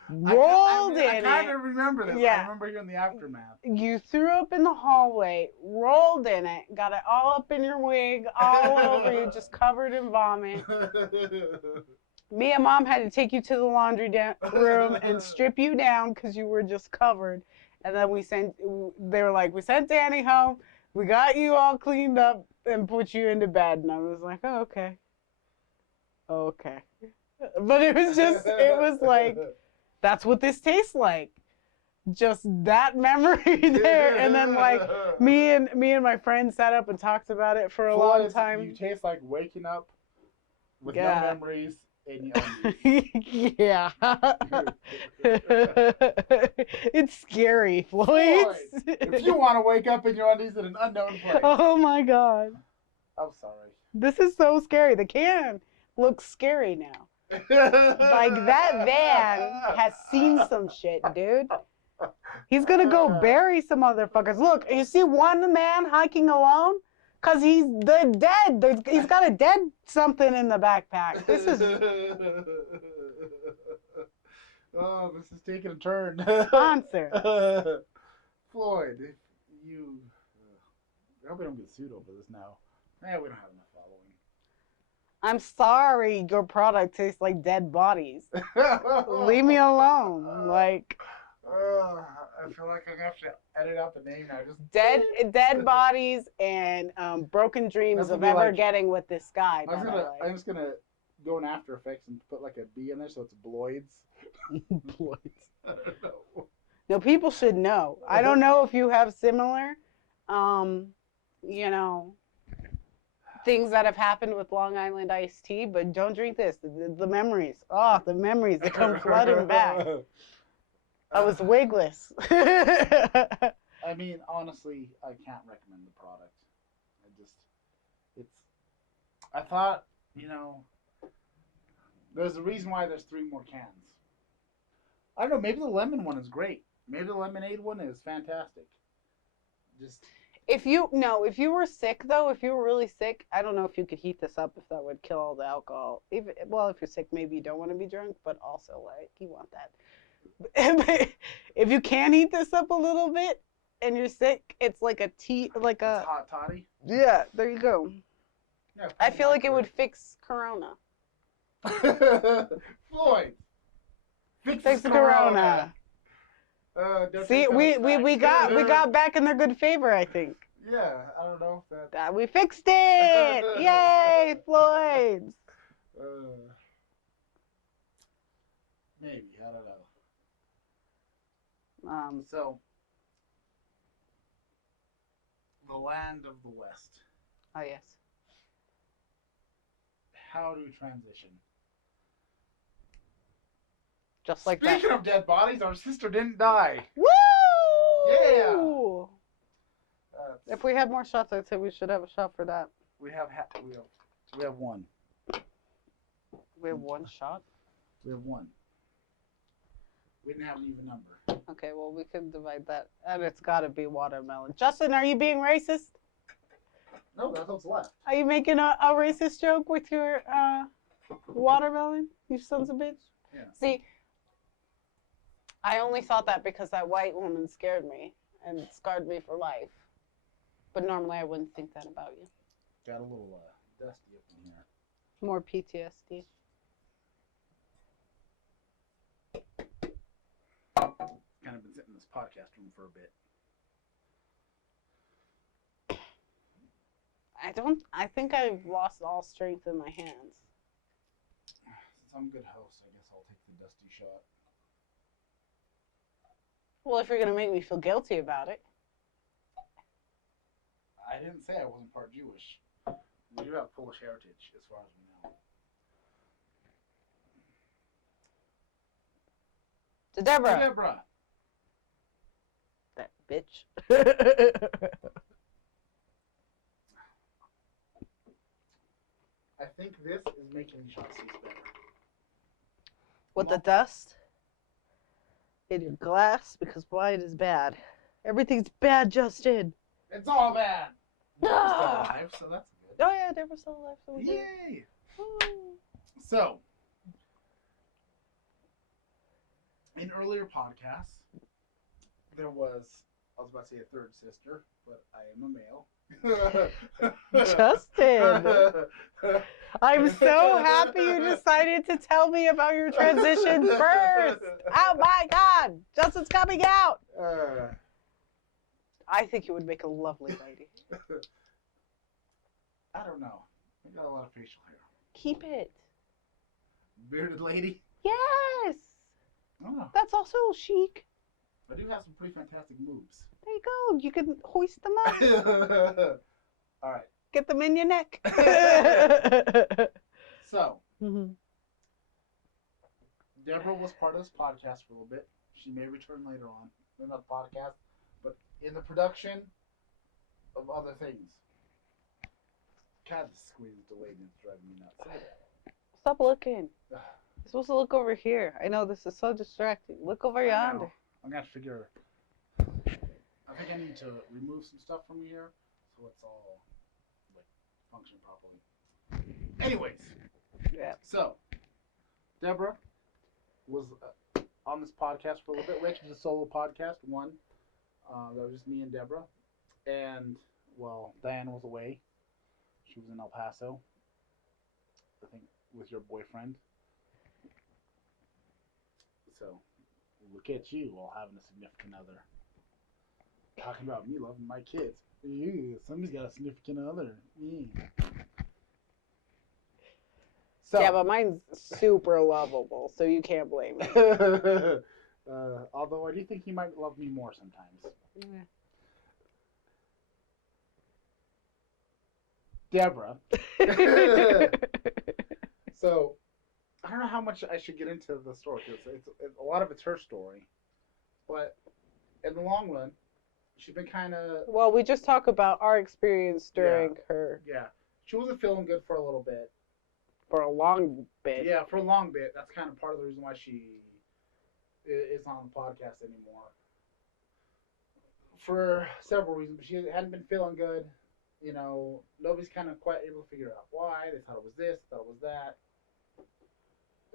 Rolled in it. I kind of remember this. Yeah. I remember you in the aftermath. You threw up in the hallway, rolled in it, got it all up in your wig, all over you, just covered in vomit. Me and Mom had to take you to the laundry room and strip you down because you were just covered. And then they were like, we sent Danny home, we got you all cleaned up and put you into bed. And I was like, oh, okay. Okay. But it was like, that's what this tastes like. Just that memory there. And then me and my friend sat up and talked about it for a long time. You taste like waking up with no memories in your undies. Yeah. It's scary, Floyd. If you want to wake up in your undies in an unknown place. Oh my God. I'm sorry. This is so scary. The can looks scary now. That van has seen some shit, dude. He's gonna go bury some motherfuckers. Look, you see one man hiking alone? Cause he's dead. He's got a dead something in the backpack. This is oh, this is taking a turn. Sponsor. Floyd, if you I hope we don't get sued over this now. We don't have enough following. I'm sorry, your product tastes like dead bodies. Leave me alone. I feel like I'm gonna have to edit out the name now. Just Dead bodies and broken dreams of ever getting with this guy. I'm just gonna go in After Effects and put like a B in there so it's Bloids. Bloids. I don't know. No, people should know. I don't know if you have similar, things that have happened with Long Island iced tea, but don't drink this. The memories. Oh, the memories that come flooding back. I was wigless. I mean, honestly, I can't recommend the product. I thought you know, there's a reason why there's 3 more cans. I don't know. Maybe the lemon one is great. Maybe the lemonade one is fantastic. Just If you were sick though, if you were really sick, I don't know if you could heat this up if that would kill all the alcohol. Even well, if you're sick, maybe you don't want to be drunk, but also like you want that. If you can heat this up a little bit and you're sick, it's like a tea, like it's a hot toddy. yeah. There you go. Yeah, I feel like it would fix Corona. Floyd. Fix Corona. See, we got back in their good favor, I think. Yeah, I don't know if that. We fixed it! Yay, Floyd! Maybe, I don't know. So, the land of the West. Oh yes. How do we transition? Just like that. Speaking of dead bodies, our sister didn't die. Woo! Yeah. If we had more shots, I'd say we should have a shot for that. We have one. We have one shot? We have one. We didn't have an even number. Okay, well, we can divide that. And it's got to be watermelon. Justin, are you being racist? No, that's what's left. Are you making a racist joke with your watermelon? You sons of bitch? Yeah. See, I only thought that because that white woman scared me and scarred me for life. But normally I wouldn't think that about you. Got a little dusty up in here. More PTSD. Kind of been sitting in this podcast room for a bit. I think I've lost all strength in my hands. Since I'm a good host, I guess I'll take the dusty shot. Well, if you're going to make me feel guilty about it. I didn't say I wasn't part Jewish. We do have Polish heritage, as far as we know. To Debra. Debra. That bitch. I think this is making the shots taste better. With the dust in your glass, because wine is bad. Everything's bad, Justin. It's all bad. Debra's still Ah! alive, so that's good. Oh yeah, Debra's still alive. So Yay! Woo. So, in earlier podcasts, there was, I was about to say a third sister, but I am a male. Justin, I'm so happy you decided to tell me about your transition first. Oh my God, Justin's coming out. I think you would make a lovely lady. I don't know. I got a lot of facial hair. Keep it. Bearded lady? Yes. Oh, That's also chic. I do have some pretty fantastic moves. There you go. You can hoist them up. All right. Get them in your neck. So, Mhm. Debra was part of this podcast for a little bit. She may return later on. Maybe not the podcast, but in the production of other things. God, the squeeze is delayed and it's driving me nuts. Stop looking. You're supposed to look over here. I know this is so distracting. Look over yonder. I'm going to figure. I think I need to remove some stuff from here so it's all like function properly. Anyways, Yeah. so Debra was on this podcast for a little bit. We actually did a solo podcast, one. That was just me and Debra. And, well, Diana was away. She was in El Paso, I think, with your boyfriend. So, look at you all having a significant other. Talking about me loving my kids. Ew, somebody's got a significant other. Ew. So, Yeah, but mine's super lovable, so you can't blame me. although I do think he might love me more sometimes. Yeah. Debra. So, I don't know how much I should get into the story because a lot of it's her story, but in the long run, she's been kind of Well, we just talk about our experience during her. yeah. She wasn't feeling good for a little bit, For a long bit. Yeah, for a long bit. That's kind of part of the reason why she is on the podcast anymore. For several reasons, but she hadn't been feeling good. You know, nobody's kind of quite able to figure out why. They thought it was this, thought it was that.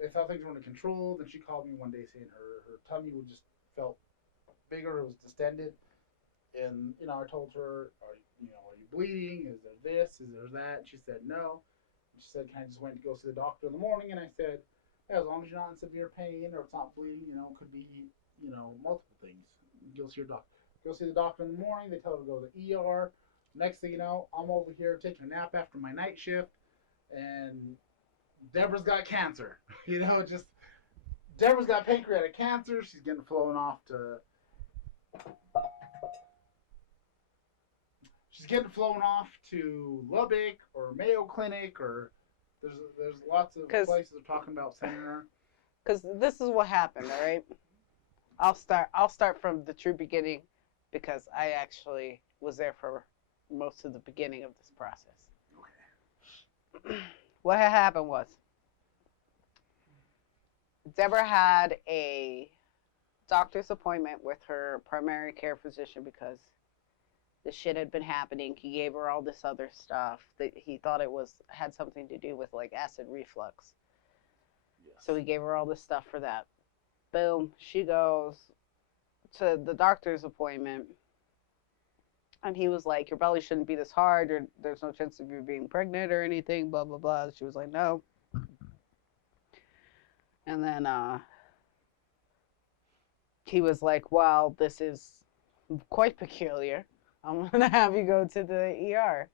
They thought things were under control. Then she called me one day saying her tummy would just felt bigger. It was distended. And, you know, I told her, are you bleeding? Is there this? Is there that? And she said no. And she said, can I just wait to go see the doctor in the morning? And I said, yeah, as long as you're not in severe pain or it's not bleeding, you know, it could be, you know, multiple things. Go see your doctor. Go see the doctor in the morning. They tell her to go to the ER. Next thing you know, I'm over here taking a nap after my night shift. And Debra's got cancer. You know, just Debra's got pancreatic cancer. She's getting flown off to. She's getting flown off to Lubbock or Mayo Clinic or there's lots of places talking about sending her. Because this is what happened, all right? I'll start from the true beginning because I actually was there for most of the beginning of this process. Okay. What had happened was Debra had a doctor's appointment with her primary care physician because this shit had been happening. He gave her all this other stuff that he thought had something to do with like acid reflux. Yes. So he gave her all this stuff for that. Boom, she goes to the doctor's appointment and he was like, your belly shouldn't be this hard, or there's no chance of you being pregnant or anything, blah blah blah. She was like, no. And then he was like, well, this is quite peculiar. I'm going to have you go to the ER.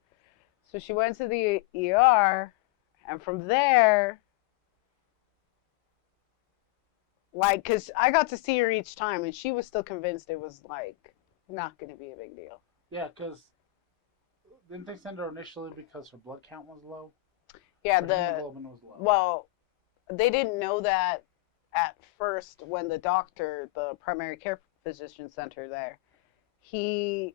So she went to the ER, and from there, like, because I got to see her each time, and she was still convinced it was, like, not going to be a big deal. Yeah, because didn't they send her initially because her blood count was low? Yeah, hemoglobin was low. Well, they didn't know that at first when the primary care physician sent her there. He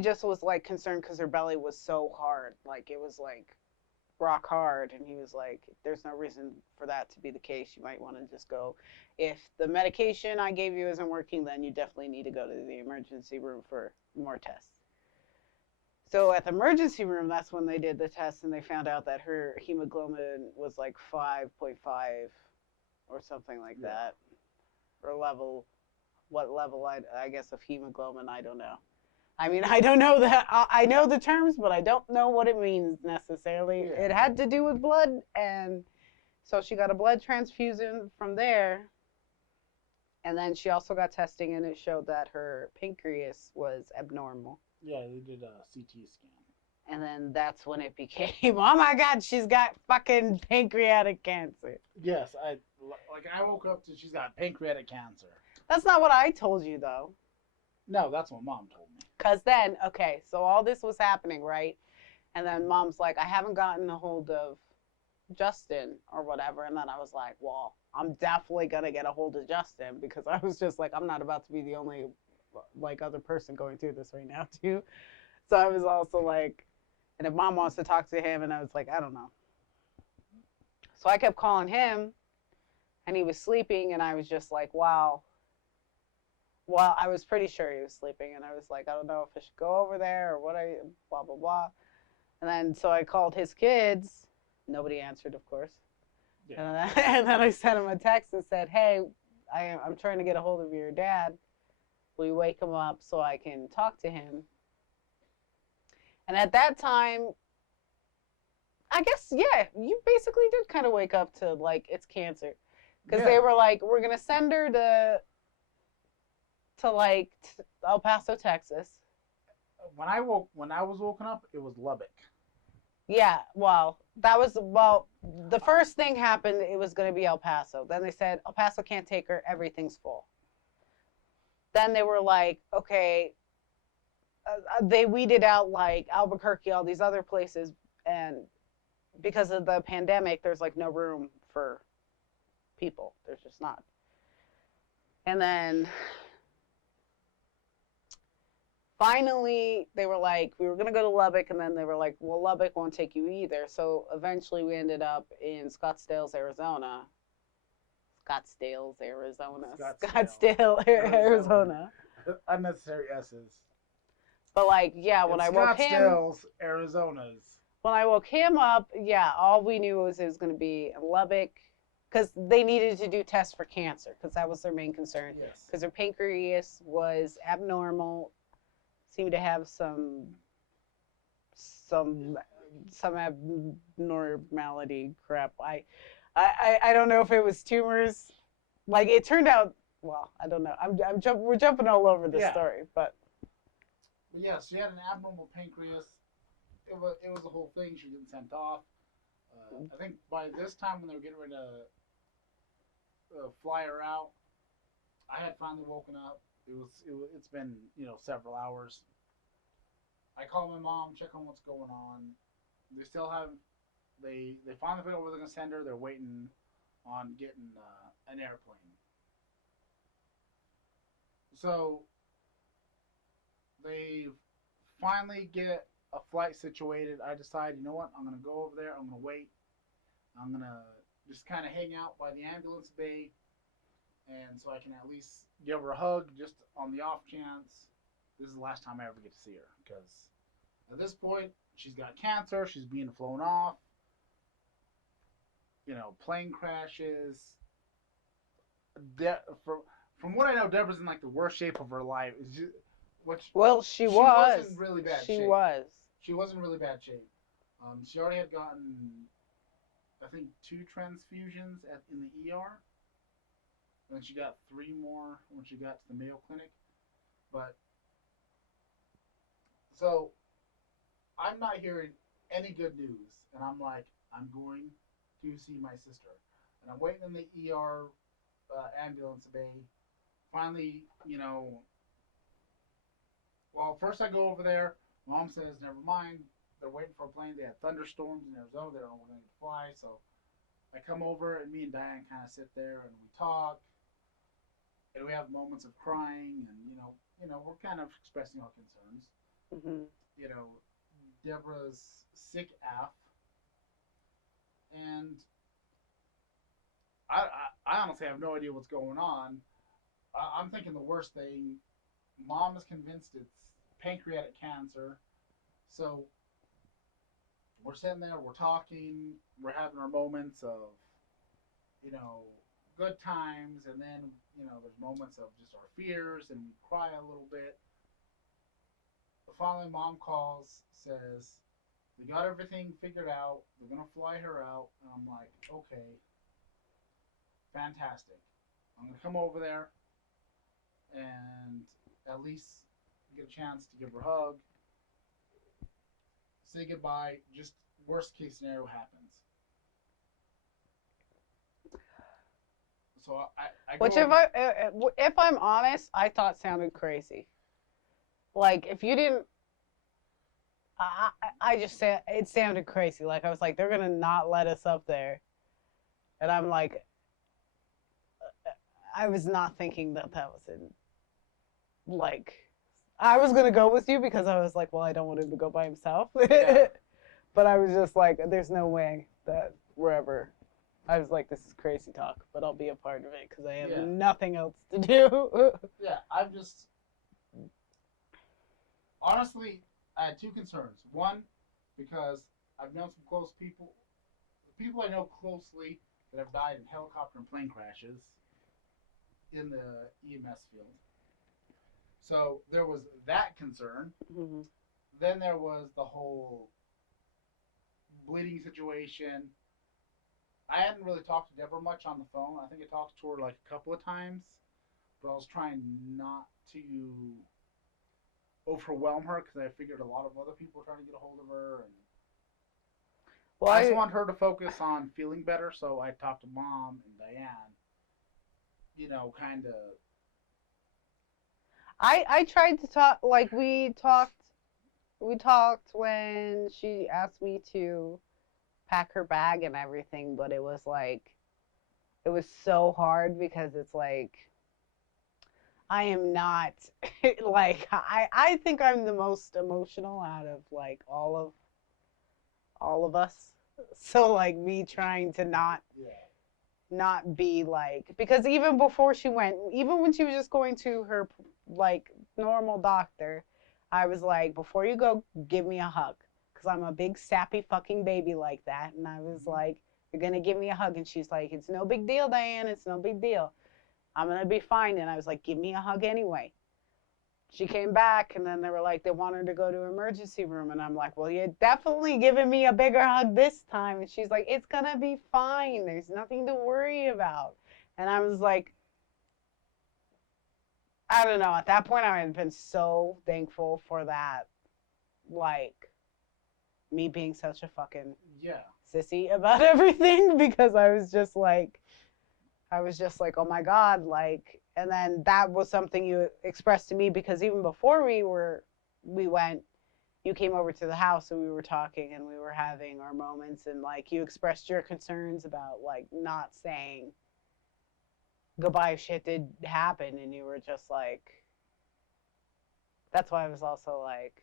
just was like concerned because her belly was so hard, like it was like rock hard, and he was like, there's no reason for that to be the case. You might want to just go. If the medication I gave you isn't working, then you definitely need to go to the emergency room for more tests. So at the emergency room, that's when they did the test, and they found out that her hemoglobin was like 5.5 or something like that. Or what level I guess of hemoglobin, I don't know. I mean, I don't know that. I know the terms, but I don't know what it means necessarily. Yeah. It had to do with blood, and so she got a blood transfusion from there. And then she also got testing, and it showed that her pancreas was abnormal. Yeah, they did a CT scan. And then that's when it became, oh my God, she's got fucking pancreatic cancer. Yes, I woke up to she's got pancreatic cancer. That's not what I told you, though. No, that's what Mom told me. Because then, okay, so all this was happening, right? And then Mom's like, I haven't gotten a hold of Justin or whatever. And then I was like, well, I'm definitely going to get a hold of Justin, because I was just like, I'm not about to be the only like other person going through this right now too. So I was also like, and if Mom wants to talk to him, and I was like, I don't know. So I kept calling him, and he was sleeping, and I was just like, wow. Well, I was pretty sure he was sleeping, and I was like, I don't know if I should go over there or what, blah, blah, blah. And then, so I called his kids. Nobody answered, of course. Yeah. And then I sent him a text and said, hey, I'm trying to get a hold of your dad. Will you wake him up so I can talk to him? And at that time, I guess, yeah, you basically did kind of wake up to, like, it's cancer. Because they were like, we're going to send her to El Paso, Texas. When I was woken up, it was Lubbock. Yeah, the first thing happened, it was going to be El Paso. Then they said, El Paso can't take her, everything's full. Then they were like, okay, they weeded out like Albuquerque, all these other places, and because of the pandemic, there's like no room for people. There's just not. And then finally, they were like, we were going to go to Lubbock, and then they were like, well, Lubbock won't take you either. So eventually we ended up in Scottsdale, Arizona. Scottsdale, Arizona. Scottsdale, Arizona. Unnecessary S's. But like, yeah, when I woke him, Scottsdale's, Arizona's. when I woke him up, yeah, all we knew was it was going to be in Lubbock, because they needed to do tests for cancer, because that was their main concern. Yes. Because their pancreas was abnormal, seemed to have some abnormality crap. I don't know if it was tumors. Like, it turned out, well, I don't know. We're jumping all over the story, but yeah, she had an abnormal pancreas. It was a whole thing. She getting sent off. I think by this time when they were getting ready to fly her out, I had finally woken up. It's been several hours. I call my mom, check on what's going on. They still haven't. They finally figured out where they're gonna send her. They're waiting on getting an airplane. So they finally get a flight situated. I decide, you know what? I'm gonna go over there. I'm gonna wait. I'm gonna just kind of hang out by the ambulance bay, and so I can at least give her a hug, just on the off chance. This is the last time I ever get to see her, because at this point she's got cancer. She's being flown off. Plane crashes. From what I know, Debra's in like the worst shape of her life. she was. Wasn't in really bad shape. She was in really bad shape. She already had gotten, I think, 2 transfusions in the ER. And then she got 3 more when she got to the Mayo Clinic. But so I'm not hearing any good news, and I'm like, I'm going to see my sister, and I'm waiting in the ER ambulance bay. Finally, well, first I go over there. Mom says, never mind. They're waiting for a plane. They had thunderstorms in Arizona. They don't know when to fly. So I come over, and me and Diane kind of sit there, and we talk. And we have moments of crying, and, we're kind of expressing our concerns. Mm-hmm. Debra's sick AF. And I honestly have no idea what's going on. I'm thinking the worst thing. Mom is convinced it's pancreatic cancer. So we're sitting there, we're talking, we're having our moments of, good times, and then, there's moments of just our fears, and we cry a little bit. But finally, Mom calls, says, we got everything figured out, they're going to fly her out, and I'm like, okay, fantastic. I'm going to come over there and at least get a chance to give her a hug, say goodbye, just worst case scenario happens. So I Which, if I'm honest, I thought sounded crazy. Like, if you didn't, I just said it sounded crazy. Like, I was like, they're gonna not let us up there, and I'm like, I was not thinking that was in, like, I was gonna go with you because I was like, well, I don't want him to go by himself. Yeah. But I was just like, there's no way that we're ever. I was like, this is crazy talk, but I'll be a part of it because I have nothing else to do. Yeah, I'm just... Honestly, I had 2 concerns. One, because I've known some close people. The people I know closely that have died in helicopter and plane crashes in the EMS field. So there was that concern. Mm-hmm. Then there was the whole bleeding situation. I hadn't really talked to Debra much on the phone. I think I talked to her like a couple of times, but I was trying not to overwhelm her because I figured a lot of other people were trying to get a hold of her. And well, I just want her to focus on feeling better, so I talked to Mom and Diane. Kind of. I tried to talk, like, we talked when she asked me to pack her bag and everything, but it was like, it was so hard because it's like, I am not like I think I'm the most emotional out of like all of us. So like me trying to not be like, because even before she went, even when she was just going to her like normal doctor, I was like, before you go, give me a hug, because I'm a big sappy fucking baby like that. And I was like, you're gonna give me a hug. And she's like, it's no big deal, Diane, it's no big deal, I'm gonna be fine. And I was like, give me a hug anyway. She came back, and then they were like, they want her to go to emergency room. And I'm like, well, you're definitely giving me a bigger hug this time. And she's like, it's going to be fine. There's nothing to worry about. And I was like, I don't know. At that point, I had been so thankful for that. Like, me being such a fucking sissy about everything, because I was just like, oh my God, like, and then that was something you expressed to me, because even before we went, you came over to the house and we were talking and we were having our moments, and like you expressed your concerns about like not saying goodbye if shit did happen, and you were just like, that's why I was also like,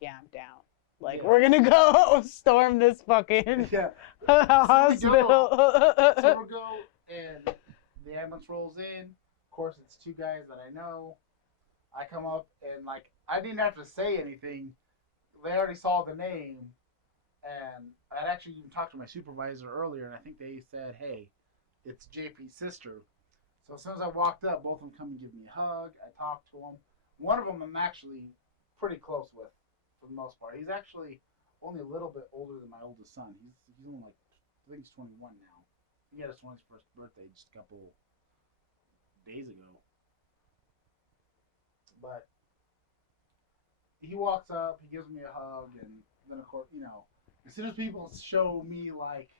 yeah, I'm down. Like, we're gonna go storm this fucking hospital. So we go, and the ambulance rolls in. Of course, it's two guys that I know. I come up, and like, I didn't have to say anything. They already saw the name, and I'd actually even talked to my supervisor earlier, and I think they said, hey, it's JP's sister. So as soon as I walked up, both of them come and give me a hug. I talked to them. One of them I'm actually pretty close with, for the most part. He's actually only a little bit older than my oldest son. He's only like, I think he's 21 now. He had his 21st birthday just a couple days ago. But he walks up, he gives me a hug, and then of course, as soon as people show me like,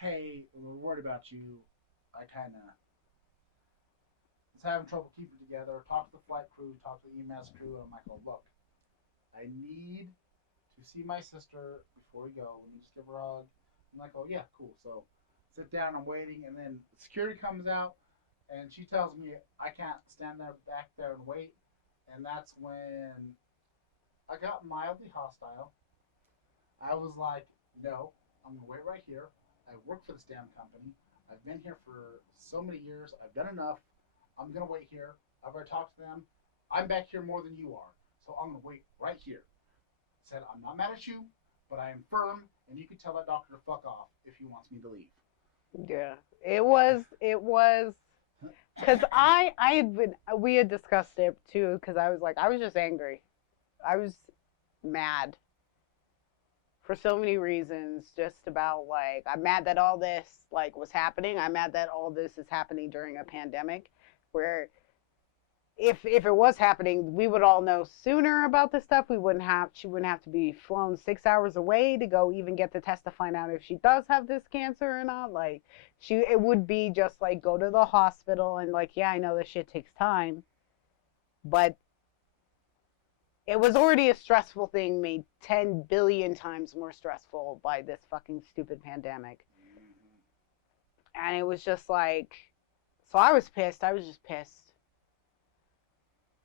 hey, we're worried about you, I kind of was having trouble keeping it together. Talk to the flight crew, talk to the EMS crew, and I'm like, oh, look, I need to see my sister before we go. Let me just give her a hug. I'm like, oh yeah, cool. So sit down, I'm waiting, and then security comes out, and she tells me I can't stand there back there and wait. And that's when I got mildly hostile. I was like, no, I'm gonna wait right here. I work for this damn company. I've been here for so many years. I've done enough. I'm gonna wait here. I've already talked to them. I'm back here more than you are, so I'm gonna wait right here. Said, I'm not mad at you, but I am firm, and you can tell that doctor to fuck off if he wants me to leave. Yeah, it was, because we had discussed it too, because I was like, I was just angry. I was mad for so many reasons, just about like, I'm mad that all this like was happening. I'm mad that all this is happening during a pandemic, where if it was happening, we would all know sooner about this stuff. She wouldn't have to be flown 6 hours away to go even get the test to find out if she does have this cancer or not. Like, it would be just like, go to the hospital, and like, yeah, I know this shit takes time, but it was already a stressful thing made 10 billion times more stressful by this fucking stupid pandemic. And it was just like, so I was pissed. I was just pissed.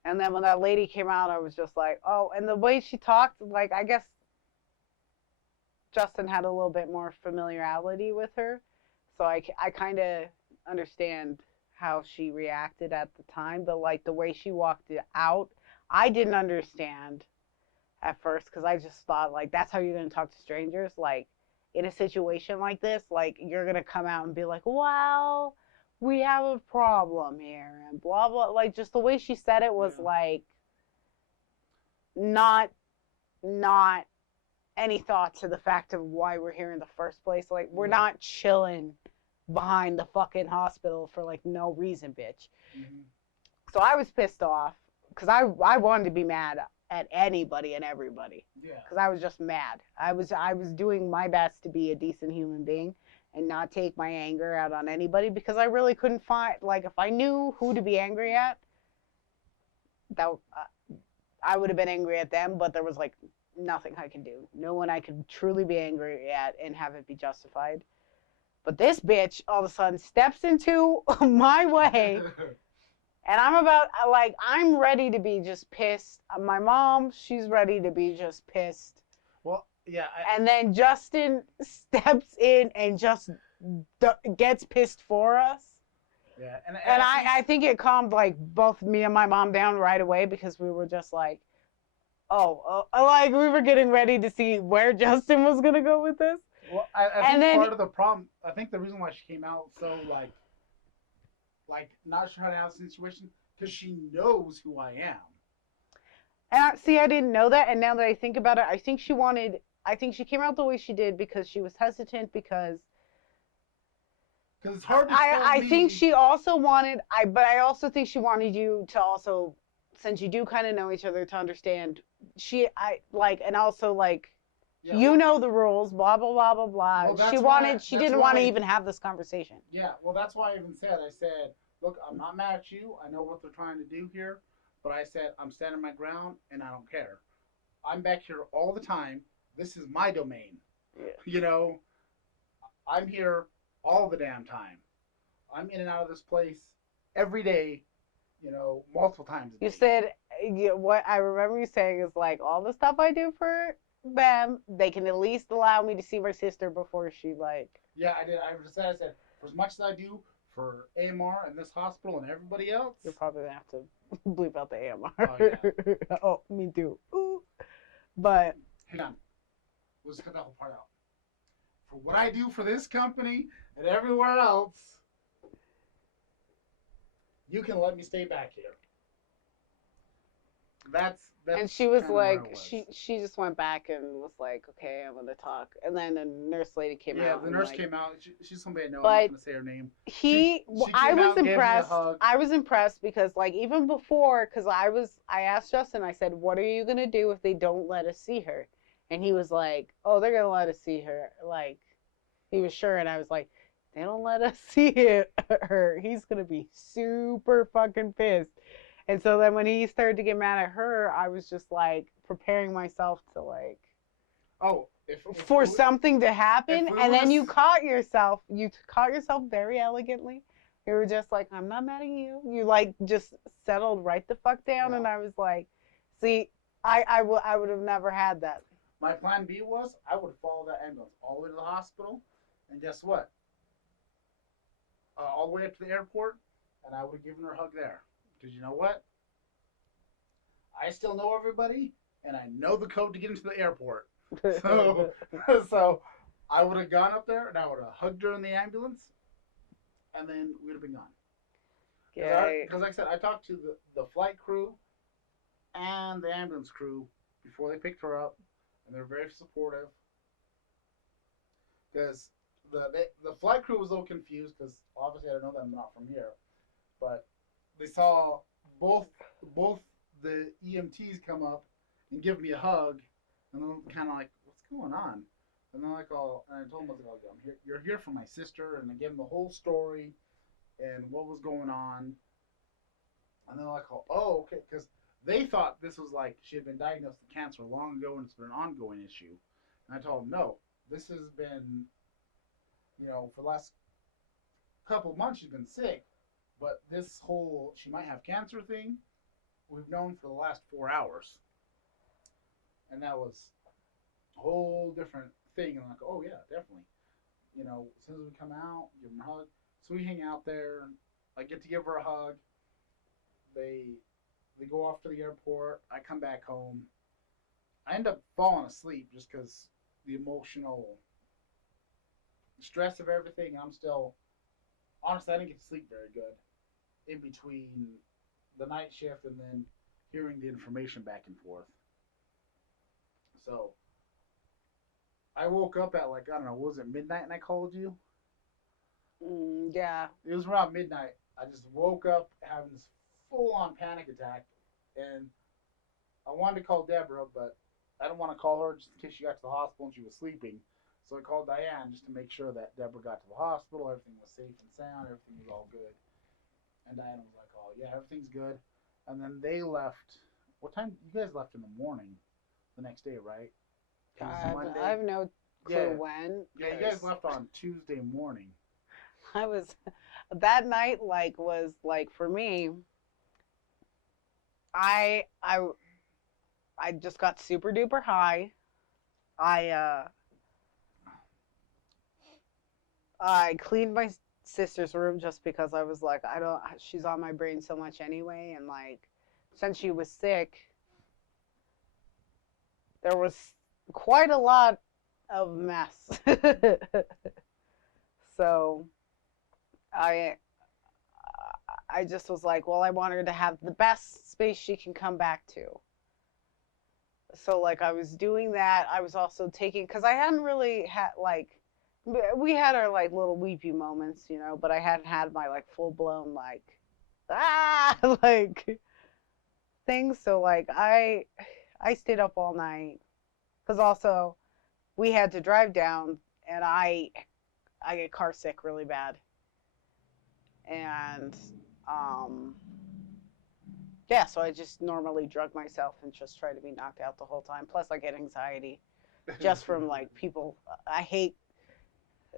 And then when that lady came out, I was just like, oh, and the way she talked, like, I guess Justin had a little bit more familiarity with her. So I kind of understand how she reacted at the time. But, like, the way she walked it out, I didn't understand at first, because I just thought, like, that's how you're going to talk to strangers? Like, in a situation like this, like, you're going to come out and be like, well, we have a problem here, and blah, blah. Like, just the way she said it was, like, not any thought to the fact of why we're here in the first place. Like, we're not chilling behind the fucking hospital for, like, no reason, bitch. Mm-hmm. So I was pissed off, because I wanted to be mad at anybody and everybody. Yeah. Because I was just mad. I was doing my best to be a decent human being and not take my anger out on anybody, because I really couldn't find, like, if I knew who to be angry at, that I would have been angry at them, but there was, like, nothing I could do. No one I could truly be angry at and have it be justified. But this bitch all of a sudden steps into my way And I'm ready to be just pissed. My mom, she's ready to be just pissed. Well, yeah. And then Justin steps in and just gets pissed for us. Yeah, and I think it calmed like both me and my mom down right away because we were just like, like we were getting ready to see where Justin was gonna go with this. Well, I think part of the problem, I think the reason why she came out so like not sure how to handle the situation because she knows who I am. And I didn't know that, and now that I think about it, I think she came out the way she did because she was hesitant because it's hard to I think she also wanted but I also think she wanted you to also, since you do kind of know each other, to understand and also like know the rules, blah blah blah blah blah. Well, she didn't want to even have this conversation. Yeah, well that's why I even said, look, I'm not mad at you. I know what they're trying to do here, but I said I'm standing my ground and I don't care. I'm back here all the time. This is my domain. Yeah. You know, I'm here all the damn time. I'm in and out of this place every day, multiple times a day. You said, what I remember you saying is like, all the stuff I do for them, they can at least allow me to see my sister before she like. Yeah, I did. I said, for as much as I do for AMR and this hospital and everybody else. You're probably going to have to bleep out the AMR. Oh, yeah. Oh, me too. Ooh. But. Hang on. Let's cut that whole part out. For what I do for this company and everywhere else, you can let me stay back here. That's and she was like, she just went back and was like, okay, I'm gonna talk. And then the nurse lady came out. Yeah, the nurse came out. She's somebody I know. But I'm not gonna say her name. I was impressed. I was impressed because like even before, because I asked Justin, I said, what are you gonna do if they don't let us see her? And he was like, oh, they're gonna let us see her. Like, he was sure, and I was like, they don't let us see her. He's gonna be super fucking pissed. And so then when he started to get mad at her, I was just like preparing myself to like, for something to happen. And then you caught yourself. You caught yourself very elegantly. You were just like, I'm not mad at you. You like just settled right the fuck down. Yeah. And I was like, see, I would have never had that. My plan B was I would follow that ambulance all the way to the hospital, and guess what? All the way up to the airport, and I would have given her a hug there. Because you know what? I still know everybody, and I know the code to get into the airport. So I would have gone up there, and I would have hugged her in the ambulance, and then we'd have been gone. Because like I said, I talked to the flight crew and the ambulance crew before they picked her up, and they're very supportive. Because the flight crew was a little confused, because obviously I don't know them, I'm not from here, but they saw both the EMTs come up and give me a hug, and then kind of like, what's going on? And they're like, and I told them, I was like, I'm here. You're here for my sister, and I gave them the whole story and what was going on. And they're like, oh, okay, because they thought this was like she had been diagnosed with cancer long ago and it's been an ongoing issue. And I told them, no, this has been, for the last couple of months she's been sick. But this whole, she might have cancer thing, we've known for the last 4 hours. And that was a whole different thing. And I'm like, oh yeah, definitely. As soon as we come out, give them a hug. So we hang out there. I get to give her a hug. They go off to the airport. I come back home. I end up falling asleep just because the emotional stress of everything. I'm still, honestly, I didn't get to sleep very good in between the night shift and then hearing the information back and forth. So I woke up at like, I don't know, was it midnight and I called you? Yeah. It was around midnight. I just woke up having this full-on panic attack, and I wanted to call Debra, but I didn't want to call her just in case she got to the hospital and she was sleeping. So I called Diane just to make sure that Debra got to the hospital, everything was safe and sound, everything was all good. And Diane was like, oh yeah, everything's good. And then they left. What time? You guys left in the morning the next day, right? I have no clue when. Yeah, you guys left on Tuesday morning. That night was like for me, I just got super duper high. I cleaned my sister's room just because I was like, I don't. She's on my brain so much anyway, and like, since she was sick, there was quite a lot of mess. So I I just was like, well, I want her to have the best space she can come back to. So like I was doing that. I was also taking because I hadn't really had like we had our like little weepy moments, you know, but I hadn't had my like full blown like like things. So like I stayed up all night because also we had to drive down and I get car sick really bad and um yeah, so I just normally drug myself and just try to be knocked out the whole time. Plus, I get anxiety just from like people. I hate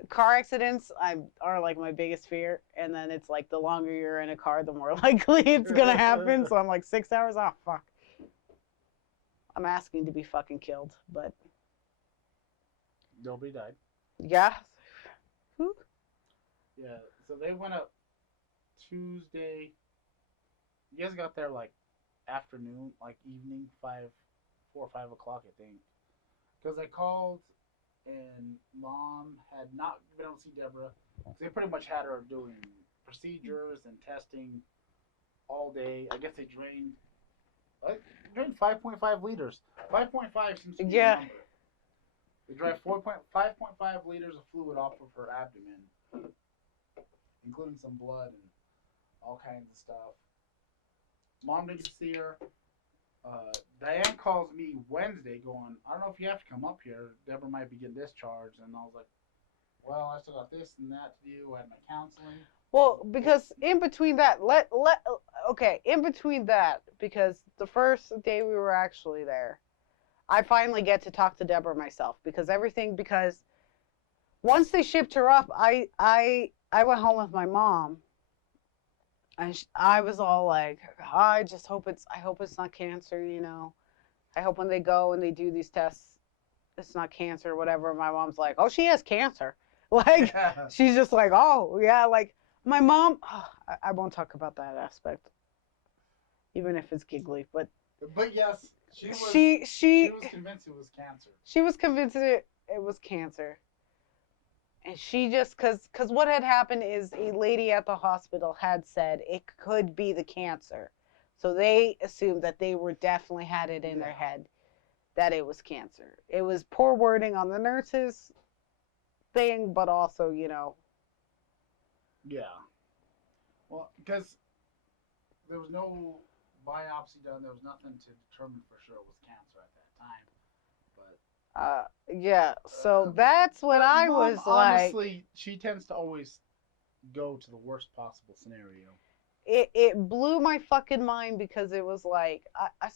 car accidents. Are like my biggest fear, and then it's like the longer you're in a car, the more likely it's gonna happen. So I'm like 6 hours. Oh fuck! I'm asking to be fucking killed, but Nobody died. yeah. Whew. Yeah. So they went up Tuesday. You guys got there like afternoon, like evening, 4 or 5 o'clock, I think. Because I called and mom had not been able to see Deborah. They pretty much had her doing procedures and testing all day. I guess they drained 5.5 liters. 5.5 seems to be the number. They drained 5.5 liters of fluid off of her abdomen, including some blood and all kinds of stuff. Mom didn't see her. Diane calls me Wednesday going, I don't know if you have to come up here. Deborah might be getting discharged. And I was like, well, I still got this and that to do. I had my counseling. Well, because in between that, in between that, because the first day we were actually there, I finally get to talk to Debra myself because once they shipped her up, I went home with my mom, and I was all like, I hope it's not cancer, you know. I hope when they go and they do these tests, it's not cancer or whatever. My mom's like, oh, she has cancer. Like, she's just like, oh, yeah. Like, my mom, I won't talk about that aspect, even if it's giggly. But yes, she was convinced it was cancer. She was convinced it was cancer. And she just, because what had happened is a lady at the hospital had said it could be the cancer. So they assumed that they were definitely had it in their head that it was cancer. It was poor wording on the nurse's thing, but also, you know. Yeah. Well, because there was no biopsy done, there was nothing to determine for sure it was cancer at that time. But yeah, so that's what I Mom, was like. Honestly, she tends to always go to the worst possible scenario. It blew my fucking mind because it was like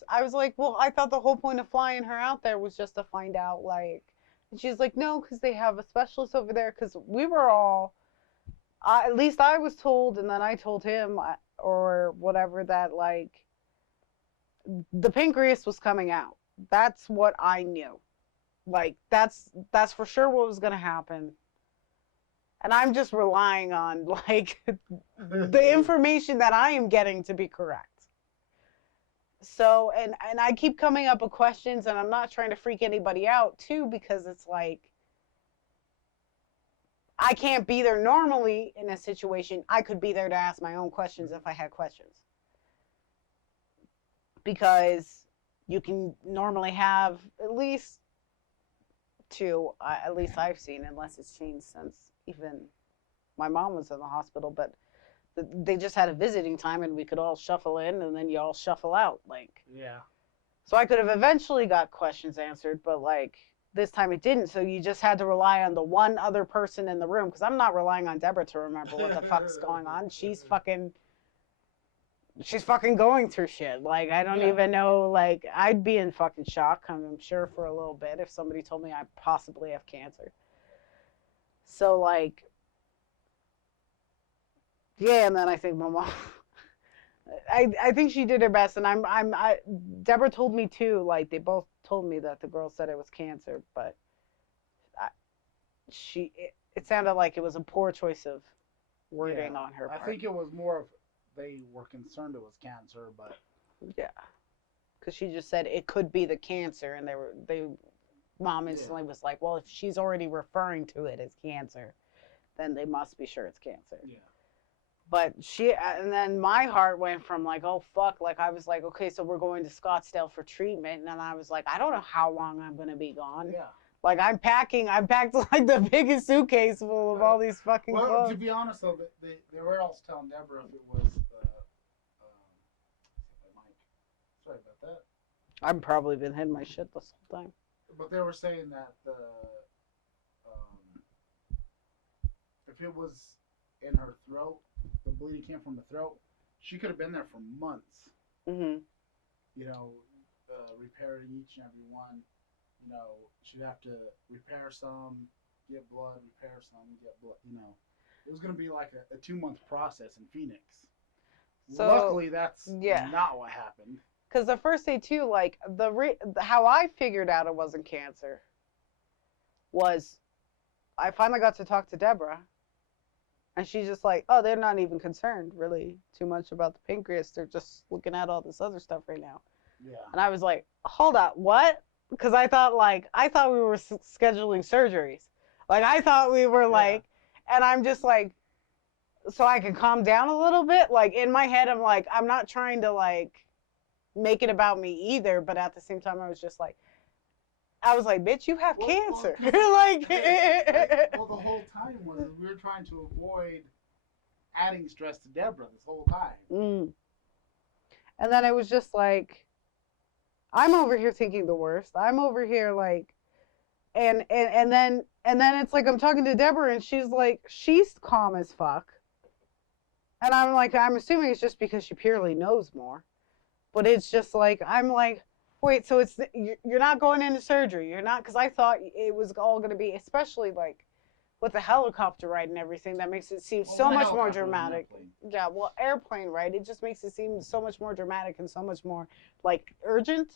I was like, well, I thought the whole point of flying her out there was just to find out, like, and she's like, no, because they have a specialist over there. Because we were all, at least I was told, and then I told him or whatever that like the pancreas was coming out. That's what I knew. Like that's for sure what was gonna happen. And I'm just relying on like the information that I am getting to be correct. So and I keep coming up with questions, and I'm not trying to freak anybody out too, because it's like I can't be there normally in a situation. I could be there to ask my own questions if I had questions. Because you can normally have at least two, at least I've seen, unless it's changed since even my mom was in the hospital, but they just had a visiting time and we could all shuffle in and then you all shuffle out. Like, yeah. So I could have eventually got questions answered, but like this time it didn't. So you just had to rely on the one other person in the room, because I'm not relying on Debra to remember what the fuck's going on. She's fucking going through shit. Like, I don't even know. Like, I'd be in fucking shock, I'm sure, for a little bit if somebody told me I possibly have cancer. So, like, yeah, and then I think my mom, I think she did her best, and Deborah told me too. Like they both told me that the girl said it was cancer, but I, it sounded like it was a poor choice of wording on her part. I think it was more of they were concerned it was cancer, but yeah, because she just said it could be the cancer, and mom instantly was like, well, if she's already referring to it as cancer, then they must be sure it's cancer. Yeah. But and then my heart went from like, oh fuck, like I was like, okay, so we're going to Scottsdale for treatment, and I was like, I don't know how long I'm gonna be gone. Yeah. Like I packed like the biggest suitcase full of all these fucking clothes. To be honest though, they were also telling Deborah if it was Mike. Sorry about that. I've probably been hitting my shit this whole time. But they were saying that if it was in her throat, the bleeding came from the throat, she could have been there for months. Mm-hmm. You know, repairing each and every one. You know, she'd have to repair some, get blood, repair some, get blood. You know, it was going to be like a 2-month process in Phoenix. So, luckily, that's not what happened. Because the first day too, like how I figured out it wasn't cancer was I finally got to talk to Debra, and she's just like, oh, they're not even concerned really too much about the pancreas. They're just looking at all this other stuff right now. Yeah. And I was like, hold up, what? Because I thought we were scheduling surgeries. Like I thought we were like, and I'm just like, so I can calm down a little bit. Like in my head, I'm like, I'm not trying to like make it about me either, but at the same time I was like, bitch, you have cancer. Like well, the whole time was we were trying to avoid adding stress to Debra this whole time. And then it was just like, I'm over here thinking the worst. I'm over here like, and then it's like I'm talking to Debra and she's like, she's calm as fuck. And I'm like, I'm assuming it's just because she purely knows more. But it's just like, I'm like, wait, so you're not going into surgery. You're not, because I thought it was all going to be, especially like with the helicopter ride and everything, that makes it seem so much more dramatic. Yeah, well, airplane ride, it just makes it seem so much more dramatic and so much more like urgent.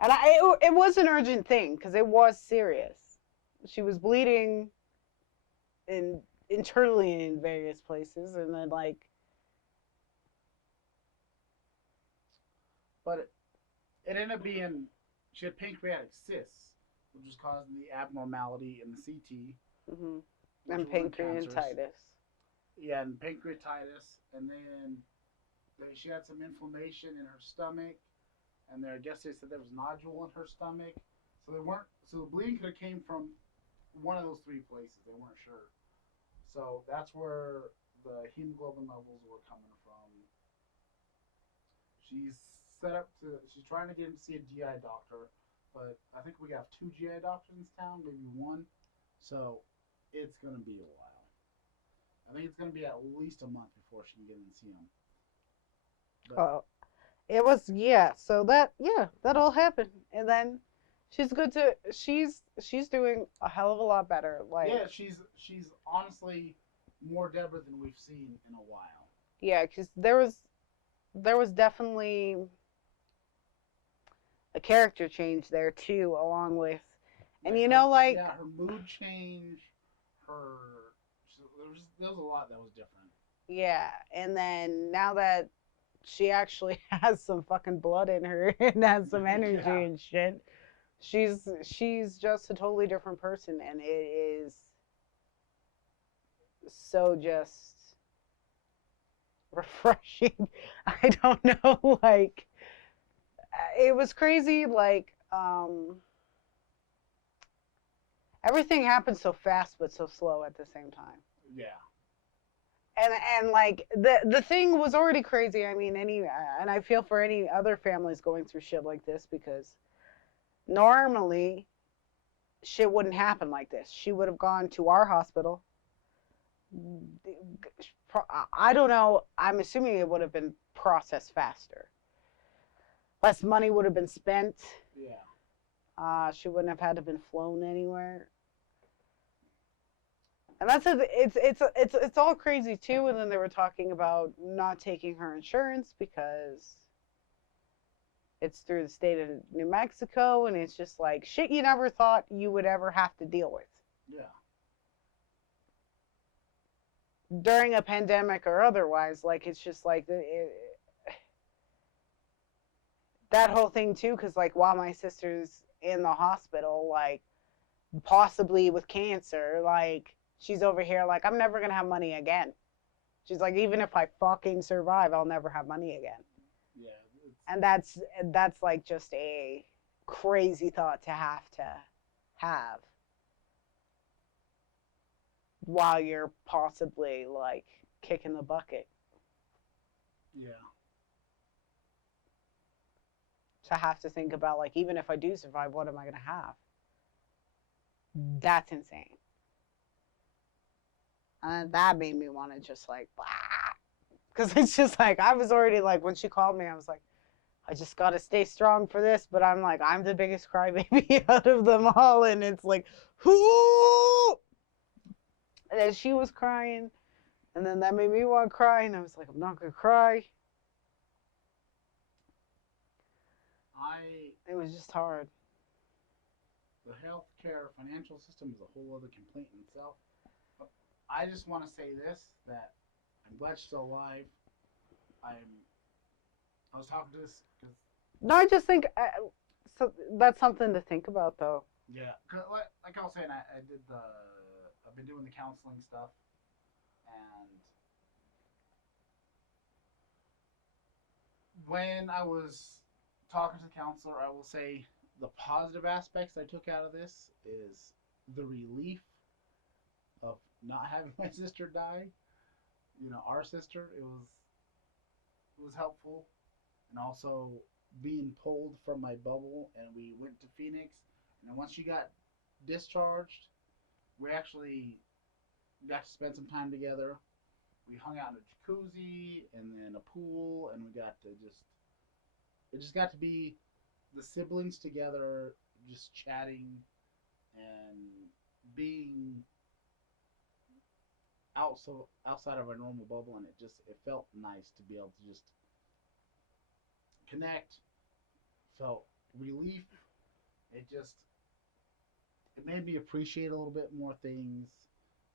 And it was an urgent thing because it was serious. She was bleeding internally in various places, and then like. But it ended up being, she had pancreatic cysts, which was causing the abnormality in the CT. Mm-hmm. And pancreatitis. Yeah, and pancreatitis. And then she had some inflammation in her stomach. And I guess they said there was a nodule in her stomach. So the bleeding could have came from one of those 3 places. They weren't sure. So that's where the hemoglobin levels were coming from. She's trying to get him to see a GI doctor, but I think we have 2 GI doctors in this town, maybe 1. So it's going to be a while. I think it's going to be at least a month before she can get in and see him. But, it was, so that all happened. And then she's doing a hell of a lot better. Like, yeah, she's honestly more Debra than we've seen in a while. Yeah, because there was definitely a character change there too, along with, and you know, like, her mood change, there was a lot that was different. Yeah, and then now that she actually has some fucking blood in her and has some energy and shit, she's just a totally different person, and it is so just refreshing. I don't know, like, it was crazy, like, everything happened so fast but so slow at the same time. Yeah. And like the thing was already crazy. I mean, and I feel for any other families going through shit like this, because normally shit wouldn't happen like this. She would have gone to our hospital. I don't know. I'm assuming it would have been processed faster. Less money would have been spent. Yeah. She wouldn't have had to been flown anywhere. And that's it. It's all crazy too. And then they were talking about not taking her insurance because it's through the state of New Mexico, and it's just like shit you never thought you would ever have to deal with. Yeah. During a pandemic or otherwise, like it's just like that whole thing too. Because like while my sister's in the hospital, like possibly with cancer, like she's over here like I'm never gonna have money again. She's like, even if I fucking survive, I'll never have money again. Yeah. And that's like just a crazy thought to have while you're possibly like kicking the bucket. Yeah. To have to think about like, even if I do survive, what am I gonna have? That's insane. And that made me want to just like, because it's just like I was already like when she called me, I was like, I just got to stay strong for this. But I'm like, I'm the biggest crybaby out of them all. And it's like, whoo! And then she was crying. And then that made me want to cry. And I was like, I'm not going to cry. It was just hard. The healthcare financial system is a whole other complaint in itself. But I just want to say this, that I'm glad she's still alive. I was talking to this because No, I just think so that's something to think about, though. yeah, like I was saying, I've been doing the counseling stuff, and when I was talking to the counselor, I will say the positive aspects I took out of this is the relief of not having my sister die. You know, our sister. It was helpful, and also being pulled from my bubble, and we went to Phoenix, and then once she got discharged, we actually got to spend some time together. We hung out in a jacuzzi and then a pool, and we got to it just got to be the siblings together, just chatting and being outside of our normal bubble, and it felt nice to be able to just connect. Felt relief. It made me appreciate a little bit more things,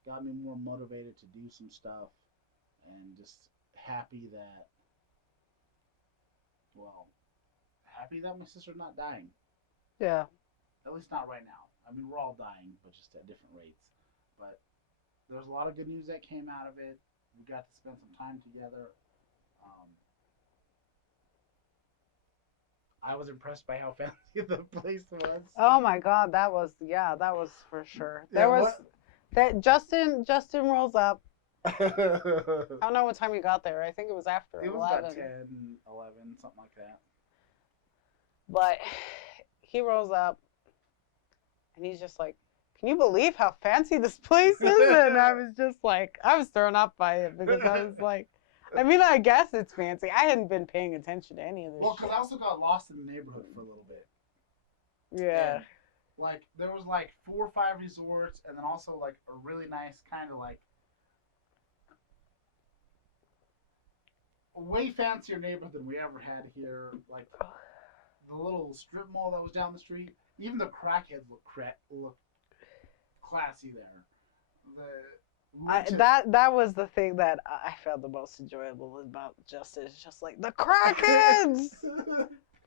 got me more motivated to do some stuff, and just happy that my sister's not dying. Yeah. At least not right now. I mean, we're all dying, but just at different rates. But there's a lot of good news that came out of it. We got to spend some time together. I was impressed by how fancy the place was. Oh my God, that was for sure. Yeah, There was that Justin rolls up. I I don't know what time he got there. I think it was after It was 11. about 10, 11, something like that. But he rolls up and he's just like, "Can you believe how fancy this place is?" And I was just like, I was thrown up by it because I was like, I mean, I guess it's fancy. I hadn't been paying attention to any of this. Well, because I also got lost in the neighborhood for a little bit. Yeah. And, like, there was like 4 or 5 resorts, and then also like a really nice kind of like a way fancier neighborhood than we ever had here. Like the little strip mall that was down the street. Even the crackheads look classy there. That was the thing that I found the most enjoyable about Justin. It's just like the crackheads.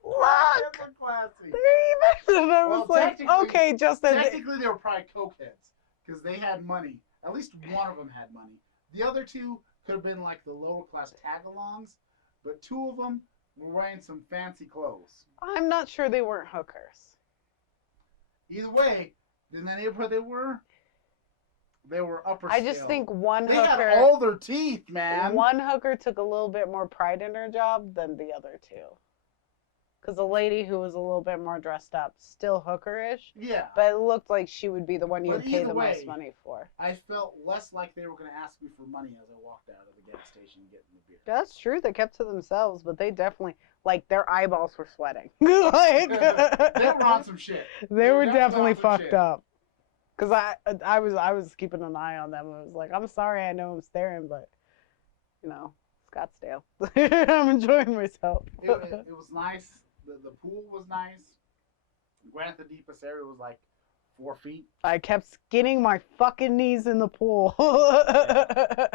Look, They're classy. they're even. And I was like, technically- okay, Justin. Technically, they were probably cokeheads because they had money. At least one of them had money. The other 2 could have been like the lower class tag-alongs, but 2 of them were wearing some fancy clothes. I'm not sure they weren't hookers. Either way, in the neighborhood they were upper I just scale. think one They hooker. had all their teeth, man. One hooker took a little bit more pride in her job than the other 2. Because the lady who was a little bit more dressed up, still hookerish, Yeah. but it looked like she would be the one you But would pay either the way, most money for. I felt less like they were going to ask me for money as I walked out of the gas station getting the beer. That's true. They kept to themselves, but they definitely, like, their eyeballs were sweating. Like, They were on some shit. They were definitely on some fucked shit. up. Because I was keeping an eye on them. I was like, I'm sorry, I know I'm staring, but Scottsdale. I'm enjoying myself. It was nice. The pool was nice. Granted, the deepest area was like 4 feet. I kept skinning my fucking knees in the pool. Yeah.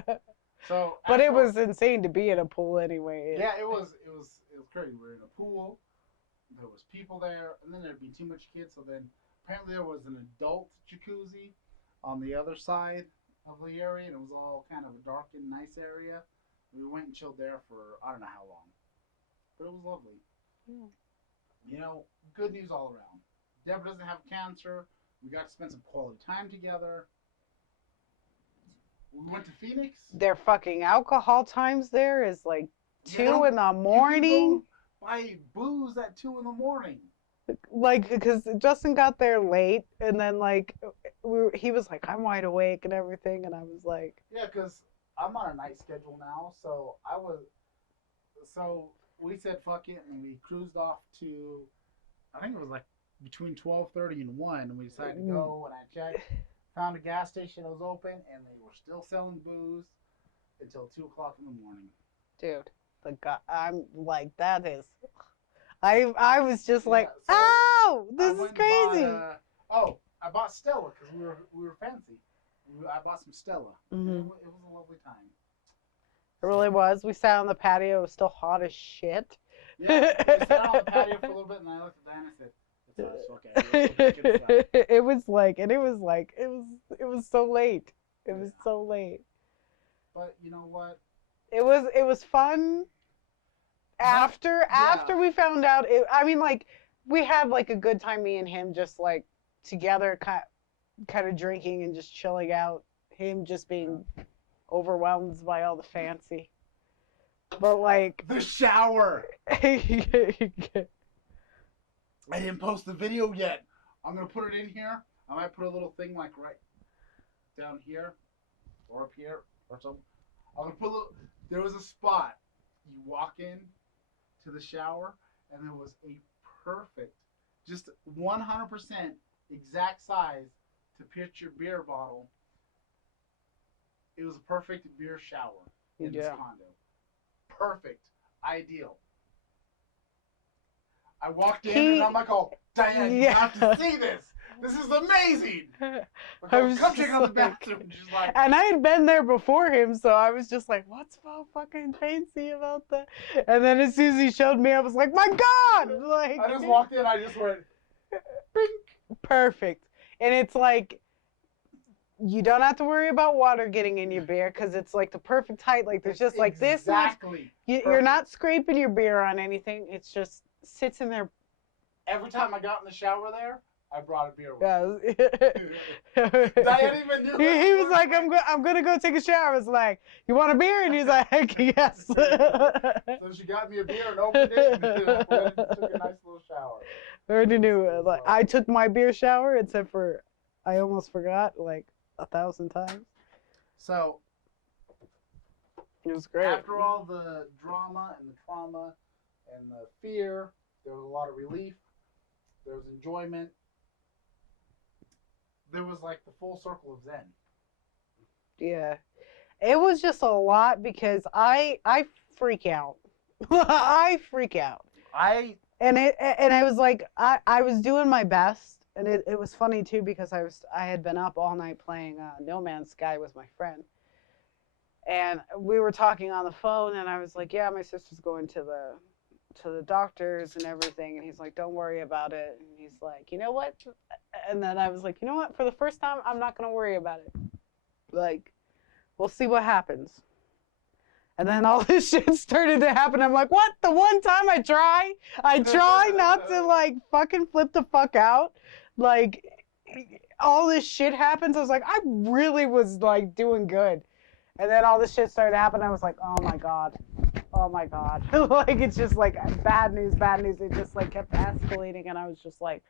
So, but it was insane to be in a pool anyway. Yeah, it was crazy. We were in a pool. There was people there, and then there'd be too much kids. So then apparently there was an adult jacuzzi on the other side of the area, and it was all kind of a dark and nice area. We went and chilled there for I don't know how long, but it was lovely. Yeah. You know, good news all around. Debra doesn't have cancer. We got to spend some quality time together. We went to Phoenix. Their fucking alcohol times there is like 2 in the morning. You can go buy booze at 2 in the morning. Like, because Justin got there late, and then like he was like, I'm wide awake and everything, and I was like, yeah, because I'm on a night schedule now, so we said fuck it, and we cruised off to, I think it was like between 12:30 and 1, and we decided to go, and I checked, found a gas station that was open, and they were still selling booze until 2 o'clock in the morning. Dude, I'm like, that is, I was just like, so oh, this is crazy. I bought Stella because we were fancy. I bought some Stella. Mm-hmm. It was a lovely time. It really was. We sat on the patio. It was still hot as shit. Yeah, we sat on the patio for a little bit, and I looked at Dan and said, "It's okay." It was so late. It was so late. But you know what? It was fun. After we found out, we had like a good time, me and him, just like together, kind of drinking and just chilling out. Him just being overwhelmed by all the fancy. But like the shower. I didn't post the video yet. I'm gonna put it in here. I might put a little thing like right down here or up here or something. I'm gonna put there was a spot. You walk in to the shower, and there was a perfect, just 100% exact size to fit your beer bottle. It was a perfect beer shower in this condo. Perfect. Ideal. I walked in and I'm like, oh, Diane, you have to see this. This is amazing. Come check out the bathroom. She's like, and I had been there before him, so I was just like, what's so fucking fancy about that? And then as soon as he showed me, I was like, my God! Like, I just walked in, I just went, bink. Perfect. And it's like, you don't have to worry about water getting in your beer because it's like the perfect height. Like there's just like this much. You're not scraping your beer on anything. It's just sits in there. Every time I got in the shower there, I brought a beer with me. Diane even knew. He was like, I'm gonna go take a shower. I was like, you want a beer? And he's like, yes. So she got me a beer and opened it and took a nice little shower. I already knew. Like I took my beer shower, except for I almost forgot like 1,000 times. So it was great. After all the drama and the trauma and the fear, there was a lot of relief. There was enjoyment. There was like the full circle of Zen. Yeah. It was just a lot because I freak out. I freak out. And I was like, I was doing my best. And it was funny too because I had been up all night playing No Man's Sky with my friend. And we were talking on the phone and I was like, yeah, my sister's going to the doctors and everything. And he's like, don't worry about it. And he's like, you know what? And then I was like, you know what? For the first time, I'm not going to worry about it. Like, we'll see what happens. And then all this shit started to happen. I'm like, what? The one time I try not to like fucking flip the fuck out. Like, all this shit happens. I was like, I really was like doing good. And then all this shit started happening. I was like, oh my God. Oh my God. Like, it's just like bad news. It just like kept escalating. And I was just like,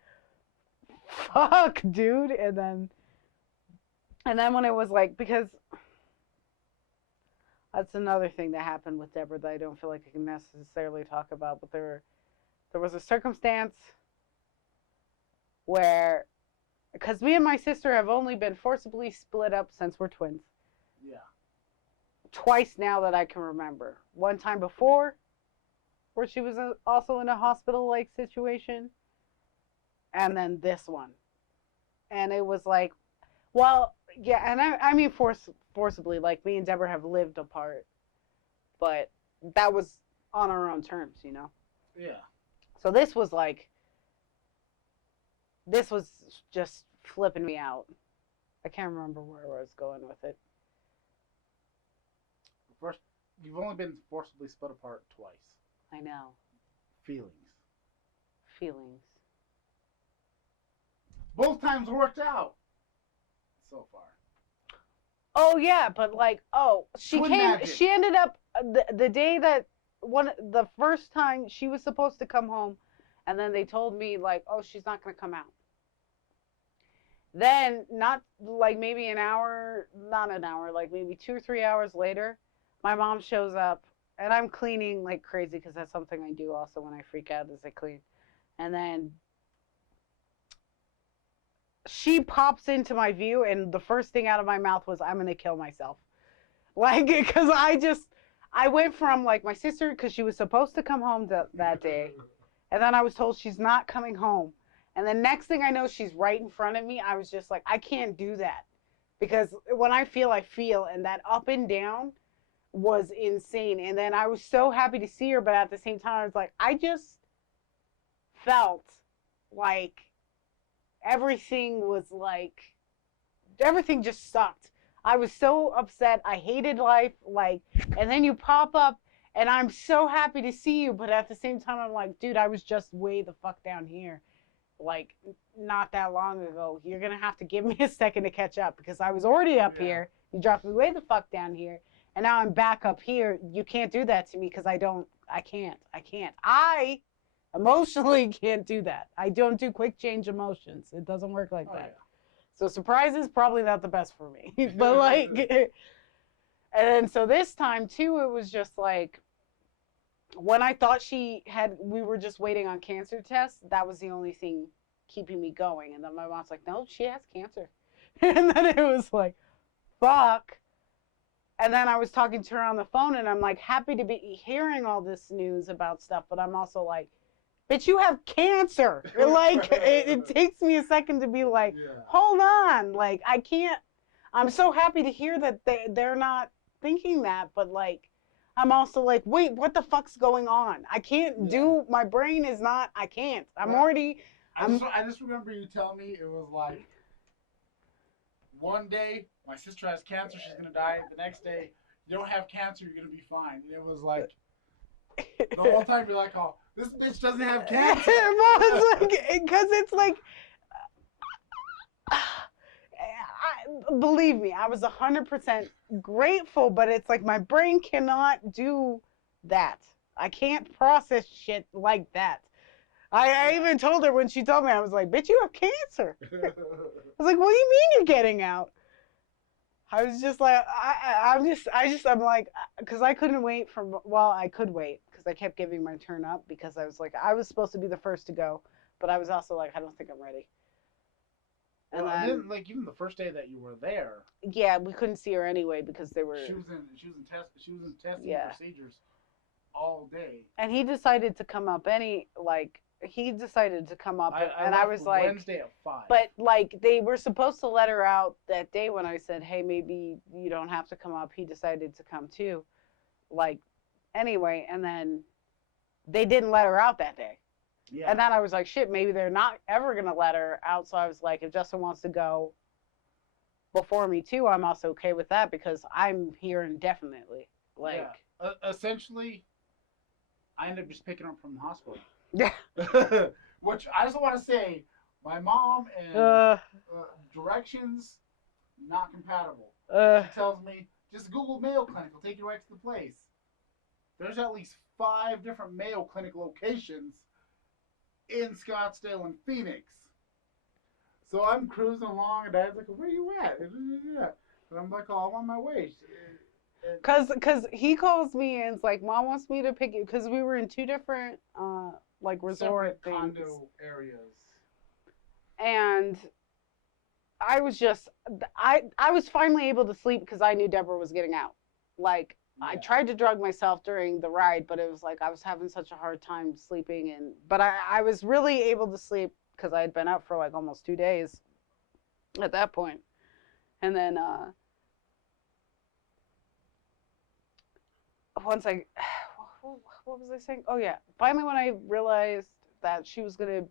fuck, dude. And then when it was like, because that's another thing that happened with Debra that I don't feel like I can necessarily talk about, but there was a circumstance where because me and my sister have only been forcibly split up since we're twins. Yeah. Twice now that I can remember. One time before, where she was also in a hospital-like situation, and then this one. And it was like, well, yeah, and I mean forcibly, like me and Debra have lived apart, but that was on our own terms, you know? Yeah. So this was just flipping me out. I can't remember where I was going with it. First, you've only been forcibly split apart twice. I know. Feelings. Both times worked out. So far. Oh yeah, but like, she Twin came. magic. She ended up the day that the first time she was supposed to come home, and then they told me like, oh, she's not gonna come out. Then not like maybe not an hour, like maybe 2 or 3 hours later, my mom shows up, and I'm cleaning like crazy because that's something I do also when I freak out is I clean, and then she pops into my view, and the first thing out of my mouth was, I'm gonna kill myself. Like, because I went from like my sister, because she was supposed to come home that day, and then I was told she's not coming home, and the next thing I know, she's right in front of me. I was just like, I can't do that, because when I feel, and that up and down was insane. And then I was so happy to see her, but at the same time, I was like, I just felt like everything just sucked. I was so upset. I hated life. Like, and then you pop up, and I'm so happy to see you, but at the same time, I'm like, dude, I was just way the fuck down here, like, not that long ago. You're gonna have to give me a second to catch up, because I was already up here. You dropped me way the fuck down here, and now I'm back up here. You can't do that to me, because I can't. I emotionally can't do that. I don't do quick change emotions. It doesn't work like that. Yeah. So surprise is probably not the best for me. But like, and then so this time too, it was just like, when I thought we were just waiting on cancer tests, that was the only thing keeping me going. And then my mom's like, no, she has cancer. And then it was like, fuck. And then I was talking to her on the phone, and I'm like, happy to be hearing all this news about stuff, but I'm also like, bitch, you have cancer. Like, it takes me a second to be like, hold on. Like, I can't, I'm so happy to hear that they're not thinking that, but like, I'm also like, wait, what the fuck's going on? I can't do, my brain is not, I can't. I just remember you telling me it was like, one day, my sister has cancer, she's going to die. The next day, you don't have cancer, you're going to be fine. And it was like, the whole time you're like, oh, this bitch doesn't have cancer. Because it's like, believe me, I was 100% grateful, but it's like my brain cannot do that. I can't process shit like that. I even told her when she told me, I was like, bitch, you have cancer. I was like, what do you mean you're getting out? I was just like, I'm like, because I couldn't wait I could wait, because I kept giving my turn up, because I was like, I was supposed to be the first to go, but I was also like, I don't think I'm ready. And then, like, even the first day that you were there. Yeah, we couldn't see her anyway, because they were. She was in testing procedures all day. And he decided to come up and I was like, Wednesday at 5. But like, they were supposed to let her out that day when I said, hey, maybe you don't have to come up. He decided to come too. Like, anyway, and then they didn't let her out that day. Yeah. And then I was like, shit, maybe they're not ever going to let her out. So I was like, if Justin wants to go before me too, I'm also okay with that, because I'm here indefinitely. Like, yeah. Essentially, I ended up just picking her up from the hospital. Yeah. Which I just want to say, my mom and directions, not compatible. She tells me, just Google Mayo Clinic, it'll take you right to the place. There's at least 5 different Mayo Clinic locations in Scottsdale and Phoenix. So I'm cruising along, and Dad's like, where are you at? And I'm like, oh, I'm on my way. Cause he calls me and it's like, Mom wants me to pick you, because we were in 2 different like resort things. Condo areas. And I was just, I was finally able to sleep because I knew Deborah was getting out. Like, I tried to drug myself during the ride, but it was like I was having such a hard time sleeping. But I was really able to sleep because I had been out for like almost 2 days at that point. And then once I, what was I saying? Oh yeah, finally when I realized that she was gonna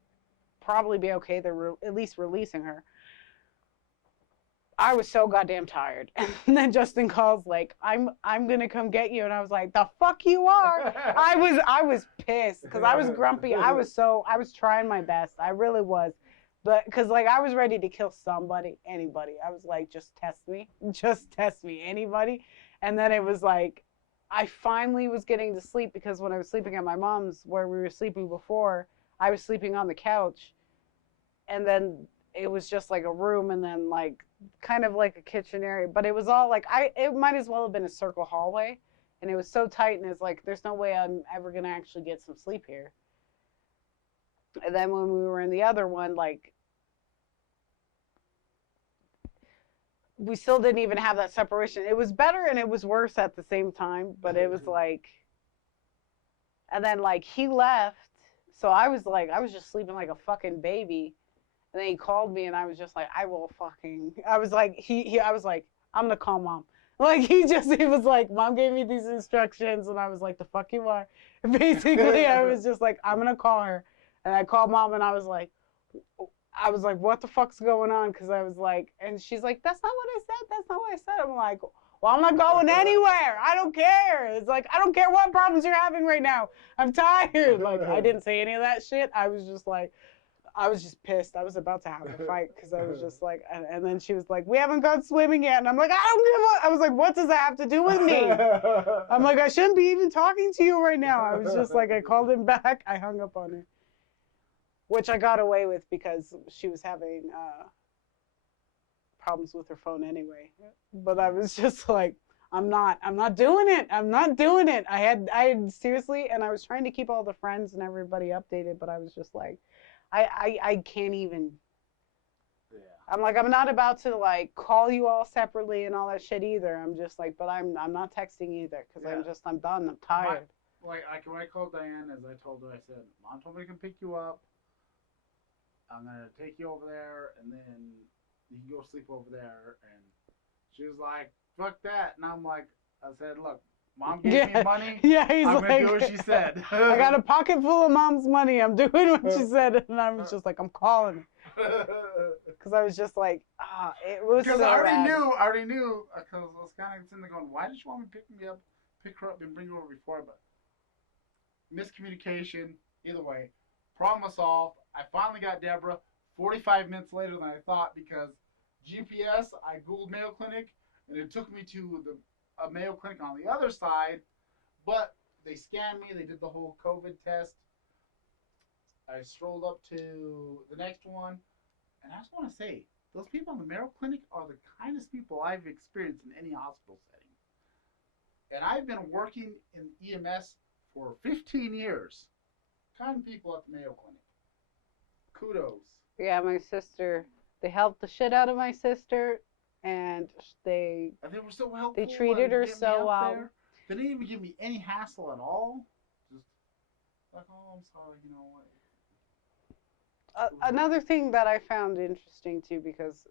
probably be okay, they were at least releasing her. I was so goddamn tired. And then Justin calls like, I'm gonna come get you. And I was like, the fuck you are. I was pissed because I was grumpy. I was trying my best. I really was. But because like I was ready to kill somebody, anybody. I was like, just test me, anybody. And then it was like, I finally was getting to sleep because when I was sleeping at my mom's where we were sleeping before, I was sleeping on the couch. And then it was just like a room and then like kind of like a kitchen area, but it was all like it might as well have been a circle hallway, and it was so tight, and it's like there's no way I'm ever gonna actually get some sleep here. And then when we were in the other one, like we still didn't even have that separation. It was better and it was worse at the same time, but it was like, and then like he left, so I was just sleeping like a fucking baby. And then he called me, and I was just like, I was like, I was like, I'm gonna call mom. Like he was like, mom gave me these instructions, and I was like, the fuck you are. Basically, I was just like, I'm gonna call her, and I called mom, and I was like, what the fuck's going on? Because I was like, and she's like, that's not what I said. That's not what I said. I'm like, well, I'm not going anywhere. I don't care. It's like, I don't care what problems you're having right now. I'm tired. Like I didn't say any of that shit. I was just like. I was just pissed. I was about to have a fight because I was just like, and then she was like, we haven't gone swimming yet. And I'm like, I don't give a, I was like, what does that have to do with me? I'm like, I shouldn't be even talking to you right now. I was just like, I called him back. I hung up on her, which I got away with because she was having problems with her phone anyway. But I was just like, I'm not doing it. I'm not doing it. I had seriously, and I was trying to keep all the friends and everybody updated, but I was just like, I can't even. Yeah. I'm like, I'm not about to like call you all separately and all that shit either. I'm just like, but I'm not texting either because I'm done. I'm tired. When I called Diane, as I told her, I said, Mom told me to come pick you up. I'm gonna take you over there, and then you can go sleep over there. And she was like, fuck that. And I'm like, I said, look. Mom gave me money. Yeah, he's I'm like, gonna do what she said. I got a pocket full of mom's money. I'm doing what she said, and I was just like, I'm calling her because I was just like, it was so bad. I already knew, because I was kind of sitting there going, why did she want me to pick her up, and bring her over before? But miscommunication. Either way, problem solved. I finally got Debra 45 minutes later than I thought because GPS. I googled Mayo Clinic, and it took me to a Mayo Clinic on the other side, but they scanned me. They did the whole COVID test. I strolled up to the next one, and I just want to say, those people in the Mayo Clinic are the kindest people I've experienced in any hospital setting. And I've been working in EMS for 15 years. Kind people at the Mayo Clinic. Kudos. Yeah, my sister, they helped the shit out of my sister. And they were so helpful. They treated her so well. They didn't even give me any hassle at all. Just like, oh, I'm sorry, you know what. Another thing that I found interesting too, because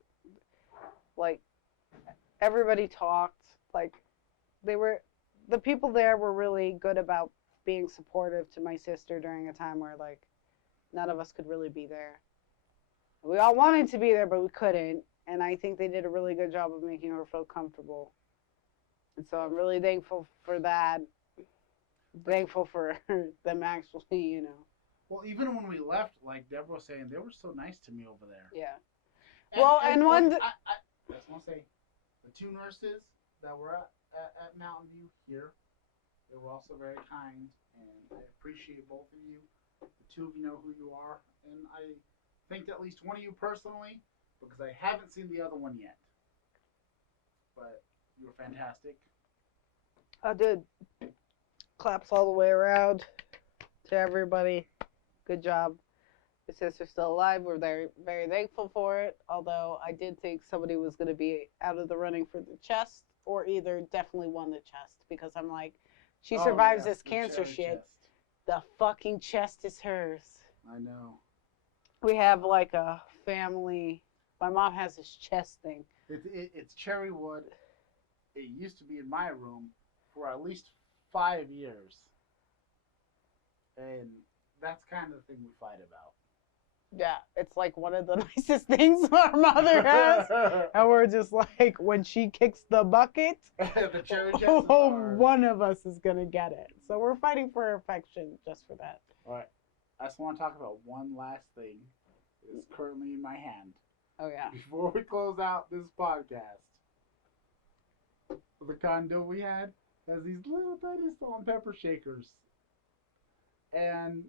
like everybody talked, like the people there were really good about being supportive to my sister during a time where like none of us could really be there. We all wanted to be there, but we couldn't. And I think they did a really good job of making her feel comfortable. And so I'm really thankful for that. Thankful for them actually, you know. Well, even when we left, like Debra was saying, they were so nice to me over there. Yeah. And one... I just want to say, the two nurses that were at Mountain View here, they were also very kind. And I appreciate both of you. The two of you know who you are. And I think at least one of you personally, because I haven't seen the other one yet. But you were fantastic. I did. Claps all the way around to everybody. Good job. His sister's still alive. We're very, very thankful for it. Although I did think somebody was going to be out of the running for the chest, or either definitely won the chest, because I'm like, she survives this cancer shit. Chest. The fucking chest is hers. I know. We have like a family. My mom has this chest thing. It's cherry wood. It used to be in my room for at least 5 years. And that's kind of the thing we fight about. Yeah, it's like one of the nicest things our mother has. And we're just like, when she kicks the bucket, the cherry chest is ours. one of us is going to get it. So we're fighting for affection just for that. All right. I just want to talk about one last thing that's currently in my hand. Oh, yeah. Before we close out this podcast, the condo we had has these little tiny salt and pepper shakers. And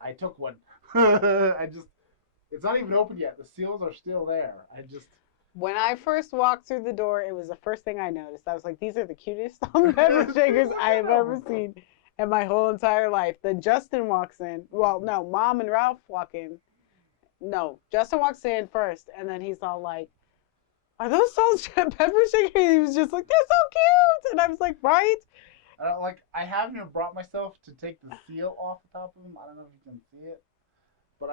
I took one. It's not even open yet. The seals are still there. When I first walked through the door, it was the first thing I noticed. I was like, these are the cutest salt and pepper shakers I have ever seen in my whole entire life. Then Justin walks in. Well, no, Mom and Ralph walk in. No, Justin walks in first, and then he's all like, are those salt and pepper shakers? He was just like, they're so cute. And I was like, right? I haven't even brought myself to take the seal off the top of them. I don't know if you can see it, but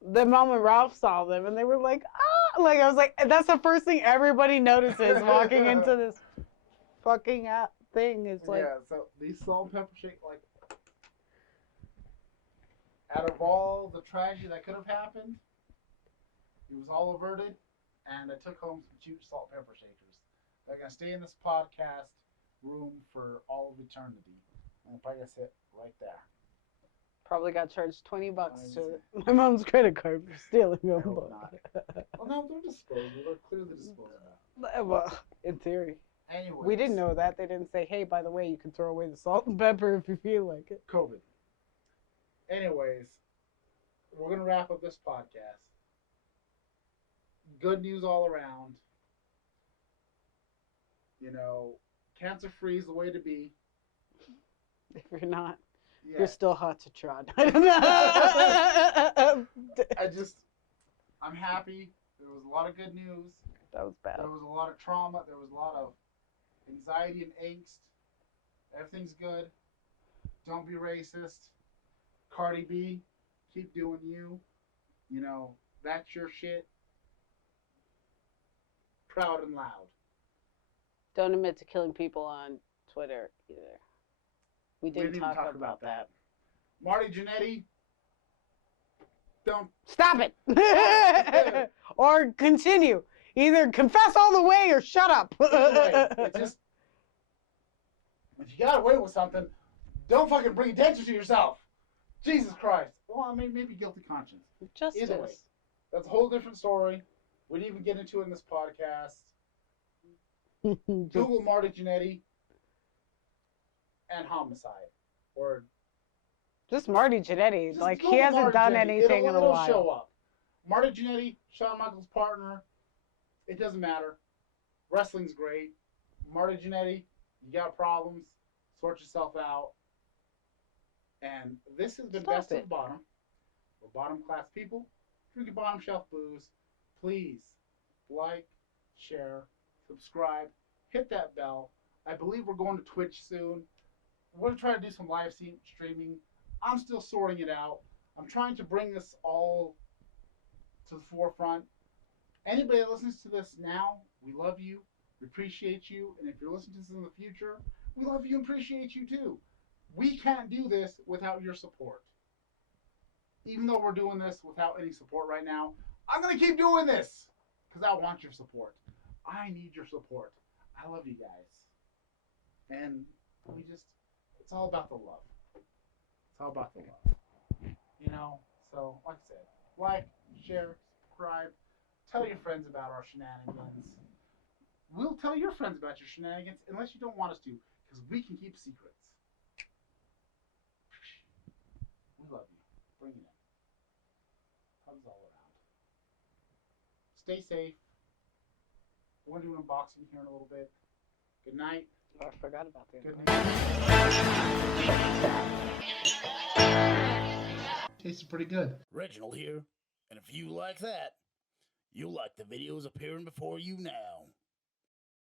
Then Mom and Ralph saw them, and they were like, ah! Like, I was like, that's the first thing everybody notices walking into this fucking thing. It's like, yeah. So these salt and pepper shakers, like, out of all the tragedy that could have happened, it was all averted, and I took home some cute salt and pepper shakers. They're gonna stay in this podcast room for all of eternity, and I'm probably gonna sit right there. probably got charged $20 to my mom's credit card for stealing them. I hope not. Well, no, they're disposable. They're clearly disposable. Well, in theory. Anyways, We didn't know that. They didn't say, hey, by the way, you can throw away the salt and pepper if you feel like it. COVID. Anyways, we're gonna wrap up this podcast. Good news all around. You know, cancer-free is the way to be. If you're not, Yeah. you're still hot to trot. I'm happy. There was a lot of good news. That was bad. There was a lot of trauma. There was a lot of anxiety and angst. Everything's good. Don't be racist. Cardi-B, keep doing you. You know, that's your shit. Proud and loud. Don't admit to killing people on Twitter either. We didn't talk about that. Marty Jannetty, don't. Stop it! Or continue. Either confess all the way or shut up. It's just, if you got away with something, don't fucking bring attention to yourself. Jesus Christ. Well, I mean, maybe guilty conscience. Justice. Either way, that's a whole different story. We didn't even get into it in this podcast. Google Marty Jannetty and homicide, or just Marty Jannetty. just Like, Google he hasn't Marty done Jannetty. anything in a It'll while. show up. Marty Jannetty, Shawn Michaels' partner. It doesn't matter. Wrestling's great. Marty Jannetty, you got problems. Sort yourself out. And this has been Best of the Bottom. We're bottom class people drinking bottom shelf booze. Please like, share, subscribe, hit that bell. I believe we're going to Twitch soon. We're going to try to do some live streaming. I'm still sorting it out. I'm trying to bring this all to the forefront. Anybody that listens to this now, we love you. We appreciate you. And if you're listening to this in the future, we love you and appreciate you too. We can't do this without your support. Even though we're doing this without any support right now, I'm going to keep doing this because I want your support. I need your support. I love you guys. And it's all about the love. It's all about the love. You know, so like I said, like, share, subscribe, tell your friends about our shenanigans. We'll tell your friends about your shenanigans unless you don't want us to, because we can keep secrets. We love you. Bring it in. Hugs all around. Stay safe. We're going to do an unboxing here in a little bit. Good night. Oh, I forgot about the Good intro. Tastes pretty good. Reginald here, and if you like that, you'll like the videos appearing before you now.